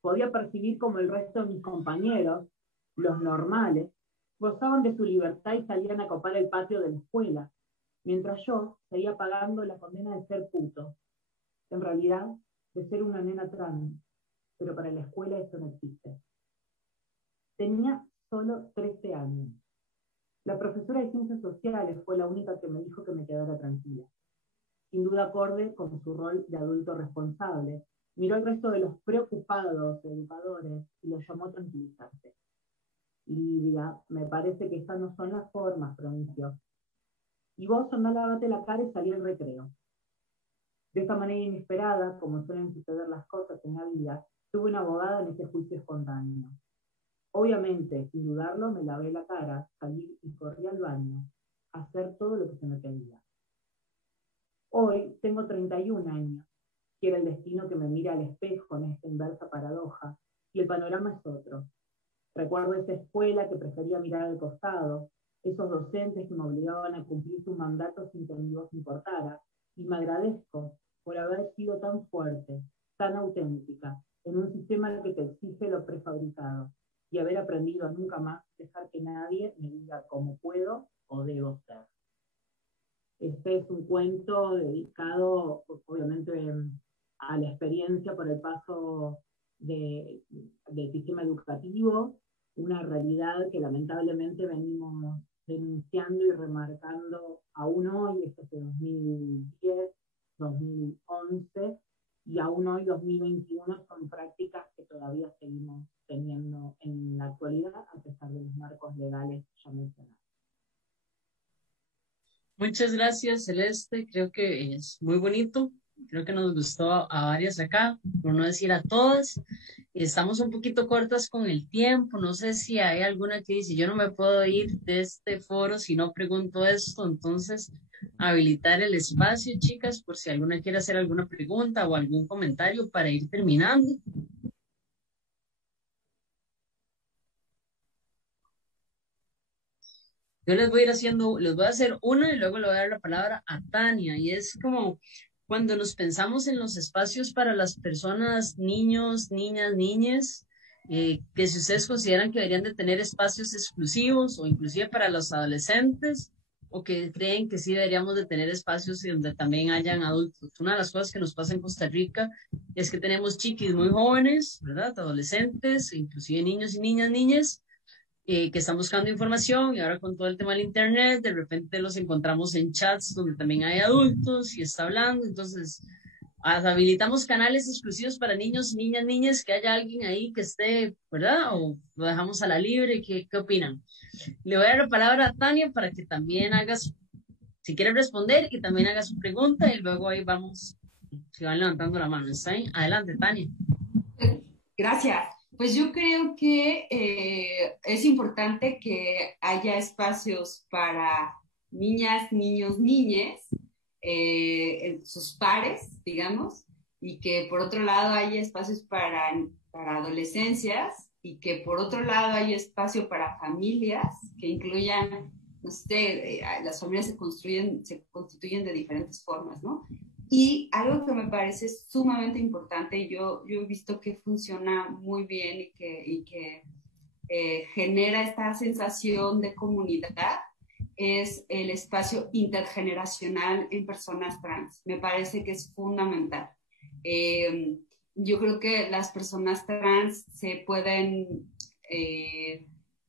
Podía percibir como el resto de mis compañeros, los normales, gozaban de su libertad y salían a copar el patio de la escuela, mientras yo seguía pagando la condena de ser puto. En realidad, de ser una nena trans, pero para la escuela eso no existe. Tenía solo 13 años. La profesora de Ciencias Sociales fue la única que me dijo que me quedara tranquila. Sin duda acorde con su rol de adulto responsable, miró al resto de los preocupados educadores y los llamó a tranquilizarse. Lidia, me parece que estas no son las formas, pronunció. Y vos andá, lavate la cara y salí al recreo. De esa manera inesperada, como suelen suceder las cosas en la vida, tuve una abogada en ese juicio espontáneo. Obviamente, sin dudarlo, me lavé la cara, salí y corrí al baño, a hacer todo lo que se me pedía. Hoy tengo 31 años, quiere el destino que me mira al espejo en esta inversa paradoja, y el panorama es otro. Recuerdo esa escuela que prefería mirar al costado, esos docentes que me obligaban a cumplir sus mandatos sin que mi voz importara, y me agradezco por haber sido tan fuerte, tan auténtica, en un sistema que te exige lo prefabricado, y haber aprendido a nunca más dejar que nadie me diga cómo puedo o debo ser. Este es un cuento dedicado, obviamente, a la experiencia por el paso del sistema educativo, una realidad que lamentablemente venimos denunciando y remarcando aún hoy, esto es de 2010, 2011, y aún hoy, 2021, son prácticas que todavía seguimos teniendo en la actualidad, a pesar de los marcos legales ya mencionados. Muchas gracias, Celeste. Creo que es muy bonito. Creo que nos gustó a varias acá, por no decir a todas. Estamos un poquito cortas con el tiempo. No sé si hay alguna que dice, yo no me puedo ir de este foro si no pregunto esto. Entonces, habilitar el espacio, chicas, por si alguna quiere hacer alguna pregunta o algún comentario para ir terminando. Yo les voy a ir haciendo, les voy a hacer una y luego le voy a dar la palabra a Tania. Y es como cuando nos pensamos en los espacios para las personas, niños, niñas, niñas, que si ustedes consideran que deberían de tener espacios exclusivos o inclusive para los adolescentes, o que creen que sí deberíamos de tener espacios donde también hayan adultos. Una de las cosas que nos pasa en Costa Rica es que tenemos chiquis muy jóvenes, ¿verdad? Adolescentes, inclusive niños y niñas, que están buscando información, y ahora con todo el tema del internet, de repente los encontramos en chats donde también hay adultos y está hablando. Entonces habilitamos canales exclusivos para niños, niñas, que haya alguien ahí que esté, ¿verdad? O lo dejamos a la libre. ¿Qué opinan? Le voy a dar la palabra a Tania para que también hagas, si quiere responder, y también haga su pregunta, y luego ahí vamos, si van levantando la mano. ¿Está bien? Adelante, Tania. Gracias. Pues yo creo que es importante que haya espacios para niñas, niños, niñes, sus pares, digamos, y que por otro lado haya espacios para adolescencias, y que por otro lado haya espacio para familias que incluyan, no sé, las familias se constituyen de diferentes formas, ¿no? Y algo que me parece sumamente importante, y yo he visto que funciona muy bien y que genera esta sensación de comunidad, es el espacio intergeneracional en personas trans. Me parece que es fundamental. Yo creo que las personas trans se pueden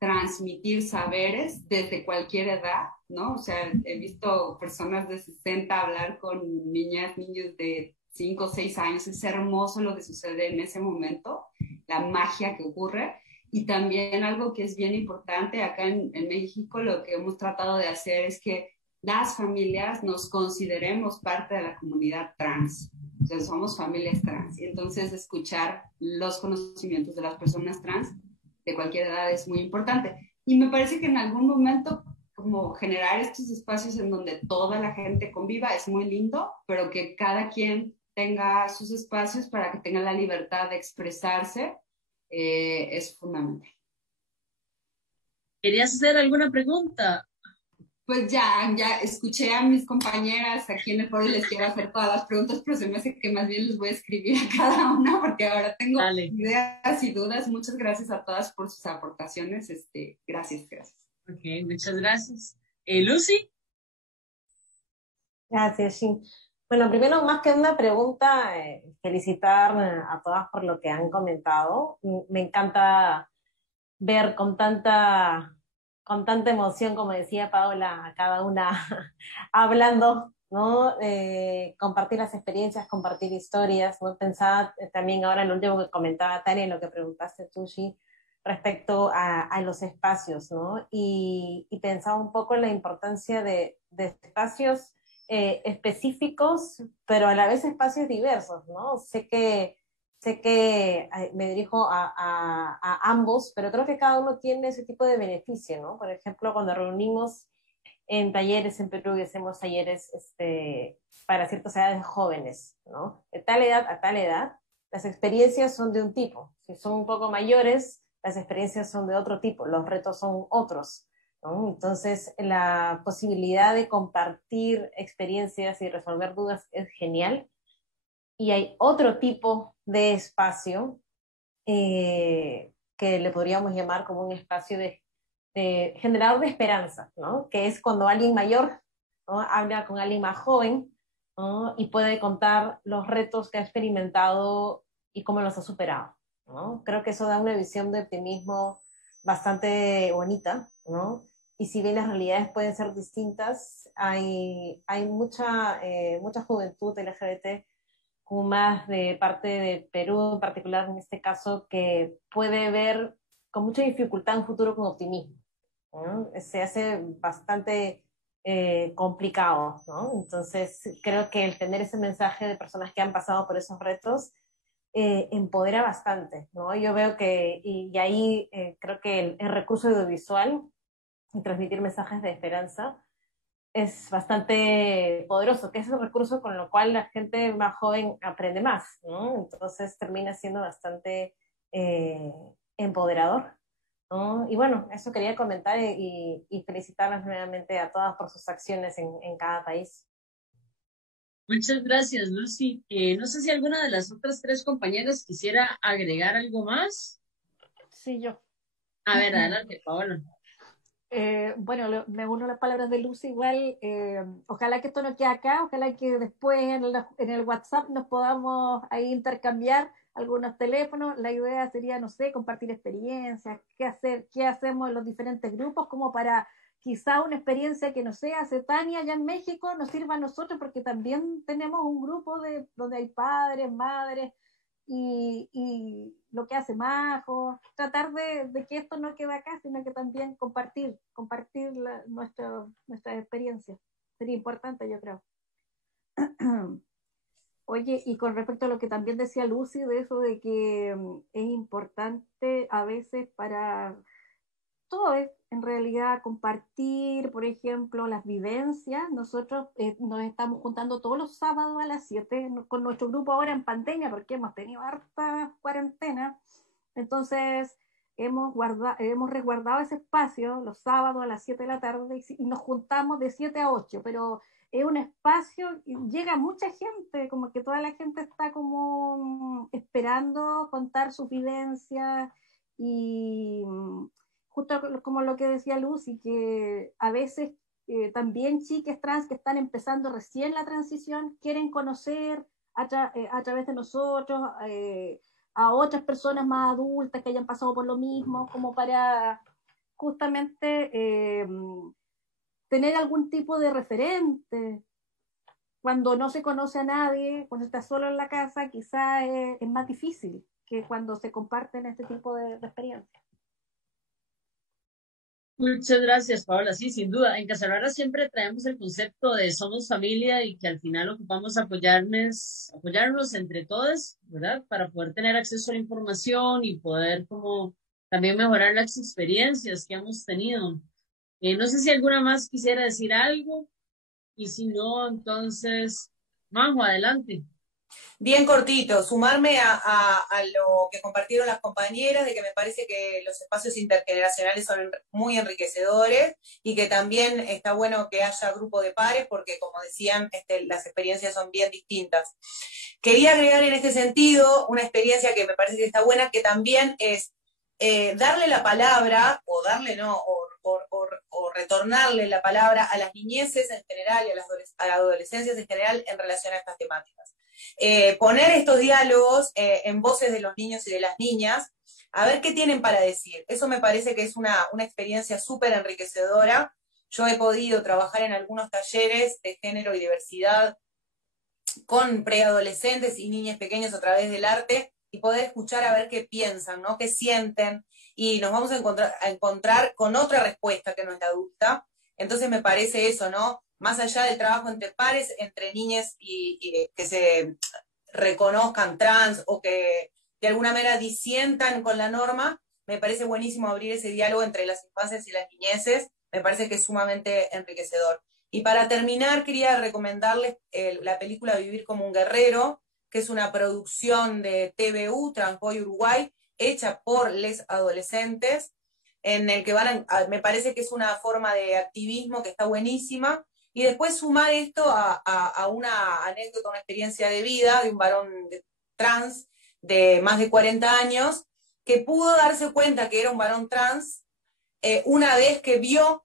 transmitir saberes desde cualquier edad, ¿no? O sea, he visto personas de 60 hablar con niños de 5 o 6 años. Es hermoso lo que sucede en ese momento, la magia que ocurre. Y también algo que es bien importante acá en México, lo que hemos tratado de hacer es que las familias nos consideremos parte de la comunidad trans. O sea, somos familias trans. Y entonces escuchar los conocimientos de las personas trans de cualquier edad es muy importante. Y me parece que en algún momento como generar estos espacios en donde toda la gente conviva es muy lindo, pero que cada quien tenga sus espacios para que tenga la libertad de expresarse es fundamental. ¿Querías hacer alguna pregunta? Pues ya escuché a mis compañeras aquí en el foro y les quiero hacer todas las preguntas, pero se me hace que más bien les voy a escribir a cada una porque ahora tengo ideas y dudas. Muchas gracias a todas por sus aportaciones. Gracias. Ok, muchas gracias. Lucy. Gracias, Shin. Bueno, primero, más que una pregunta, felicitar a todas por lo que han comentado. Me encanta ver con tanta emoción, como decía Paola, a cada una hablando, ¿no? Compartir las experiencias, compartir historias, ¿no? Pensaba también ahora en lo último que comentaba Tania, en lo que preguntaste tú, Shi, respecto a los espacios, ¿no? Y pensaba un poco en la importancia de espacios específicos, pero a la vez espacios diversos, ¿no? Sé que me dirijo a ambos, pero creo que cada uno tiene ese tipo de beneficio, ¿no? Por ejemplo, cuando reunimos en talleres en Perú y hacemos talleres para ciertas edades jóvenes, ¿no? De tal edad a tal edad, las experiencias son de un tipo. Si son un poco mayores, las experiencias son de otro tipo, los retos son otros, ¿no? Entonces, la posibilidad de compartir experiencias y resolver dudas es genial. Y hay otro tipo de espacio que le podríamos llamar como un espacio de generador de esperanza, ¿no? Que es cuando alguien mayor, ¿no? Habla con alguien más joven, ¿no? Y puede contar los retos que ha experimentado y cómo los ha superado, ¿no? Creo que eso da una visión de optimismo bastante bonita, ¿no? Y si bien las realidades pueden ser distintas, hay mucha juventud LGBT, más de parte de Perú en particular en este caso, que puede ver con mucha dificultad un futuro con optimismo, ¿no? Se hace bastante complicado, ¿no? Entonces creo que el tener ese mensaje de personas que han pasado por esos retos empodera bastante, ¿no? Yo veo que, y ahí creo que el recurso audiovisual y transmitir mensajes de esperanza es bastante poderoso, que es un recurso con lo cual la gente más joven aprende más, ¿no? Entonces termina siendo bastante empoderador, ¿no? Y bueno, eso quería comentar y felicitarlas nuevamente a todas por sus acciones en cada país. Muchas gracias, Lucy. No sé si alguna de las otras 3 compañeras quisiera agregar algo más. Sí, yo. A ver, adelante, Paola. Bueno, me uno a las palabras de Lucy igual. Ojalá que esto no quede acá, ojalá que después en el WhatsApp nos podamos ahí intercambiar algunos teléfonos. La idea sería, no sé, compartir experiencias, qué hacemos en los diferentes grupos, como para quizá una experiencia que, no sé, hace Tania allá en México, nos sirva a nosotros, porque también tenemos un grupo donde hay padres, madres, y lo que hace Majo, tratar de que esto no quede acá, sino que también compartir nuestra experiencia. Sería importante, yo creo. Oye, y con respecto a lo que también decía Lucy, de eso de que es importante a veces para todo es en realidad compartir, por ejemplo, las vivencias. Nosotros nos estamos juntando todos los sábados a las 7 con nuestro grupo ahora en pandemia, porque hemos tenido harta cuarentena. Entonces hemos resguardado ese espacio los sábados a las 7 de la tarde y nos juntamos de 7 a 8, pero es un espacio y llega mucha gente, como que toda la gente está como esperando contar sus vivencias y justo como lo que decía Lucy, que a veces también chicas trans que están empezando recién la transición quieren conocer a través de nosotros a otras personas más adultas que hayan pasado por lo mismo, como para justamente tener algún tipo de referente. Cuando no se conoce a nadie, cuando estás solo en la casa, quizá es más difícil que cuando se comparten este tipo de experiencias. Muchas gracias, Paola. Sí, sin duda. En Casalvara siempre traemos el concepto de somos familia y que al final ocupamos apoyarnos entre todos, ¿verdad? Para poder tener acceso a la información y poder como también mejorar las experiencias que hemos tenido. No sé si alguna más quisiera decir algo y si no, entonces, Majo, adelante. Bien cortito, sumarme a lo que compartieron las compañeras, de que me parece que los espacios intergeneracionales son muy enriquecedores y que también está bueno que haya grupo de pares porque, como decían, las experiencias son bien distintas. Quería agregar en este sentido una experiencia que me parece que está buena, que también es darle la palabra, o darle no, o retornarle la palabra a las niñeces en general y a las adolescencias en general en relación a estas temáticas. Poner estos diálogos en voces de los niños y de las niñas, a ver qué tienen para decir. Eso me parece que es una experiencia súper enriquecedora. Yo he podido trabajar en algunos talleres de género y diversidad con preadolescentes y niñas pequeñas a través del arte y poder escuchar a ver qué piensan, ¿no? Qué sienten, y nos vamos a encontrar con otra respuesta que no es la adulta. Entonces me parece eso, ¿no? Más allá del trabajo entre pares, entre niñas y que se reconozcan trans o que de alguna manera disientan con la norma, me parece buenísimo abrir ese diálogo entre las infancias y las niñeces, me parece que es sumamente enriquecedor. Y para terminar, quería recomendarles la película Vivir como un guerrero, que es una producción de TVU, Transboy Uruguay, hecha por les adolescentes, en el que me parece que es una forma de activismo que está buenísima, y después sumar esto a una anécdota, una experiencia de vida de un varón trans de más de 40 años, que pudo darse cuenta que era un varón trans una vez que vio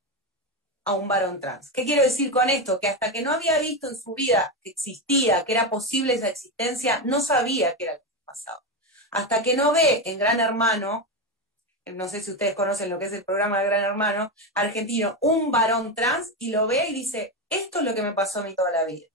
a un varón trans. ¿Qué quiero decir con esto? Que hasta que no había visto en su vida que existía, que era posible esa existencia, no sabía qué era lo que pasaba. Hasta que no ve en Gran Hermano, no sé si ustedes conocen lo que es el programa de Gran Hermano argentino, un varón trans, y lo ve y dice, esto es lo que me pasó a mí toda la vida.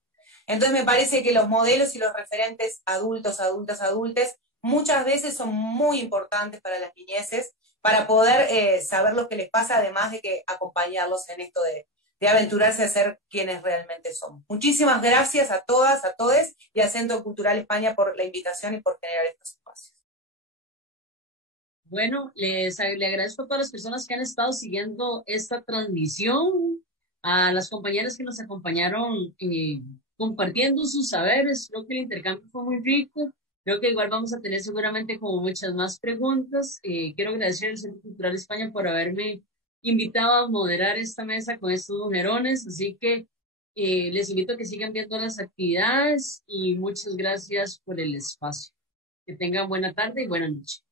Entonces me parece que los modelos y los referentes adultos, adultas, adultes, muchas veces son muy importantes para las niñeces, para poder saber lo que les pasa, además de que acompañarlos en esto de aventurarse a ser quienes realmente son. Muchísimas gracias a todas, a todos y a Centro Cultural España por la invitación y por generar estos espacios. Bueno, le agradezco a todas las personas que han estado siguiendo esta transmisión, a las compañeras que nos acompañaron compartiendo sus saberes. Creo que el intercambio fue muy rico. Creo que igual vamos a tener seguramente como muchas más preguntas. Quiero agradecer al Centro Cultural España por haberme invitado a moderar esta mesa con estos mujerones. Así que les invito a que sigan viendo las actividades y muchas gracias por el espacio. Que tengan buena tarde y buena noche.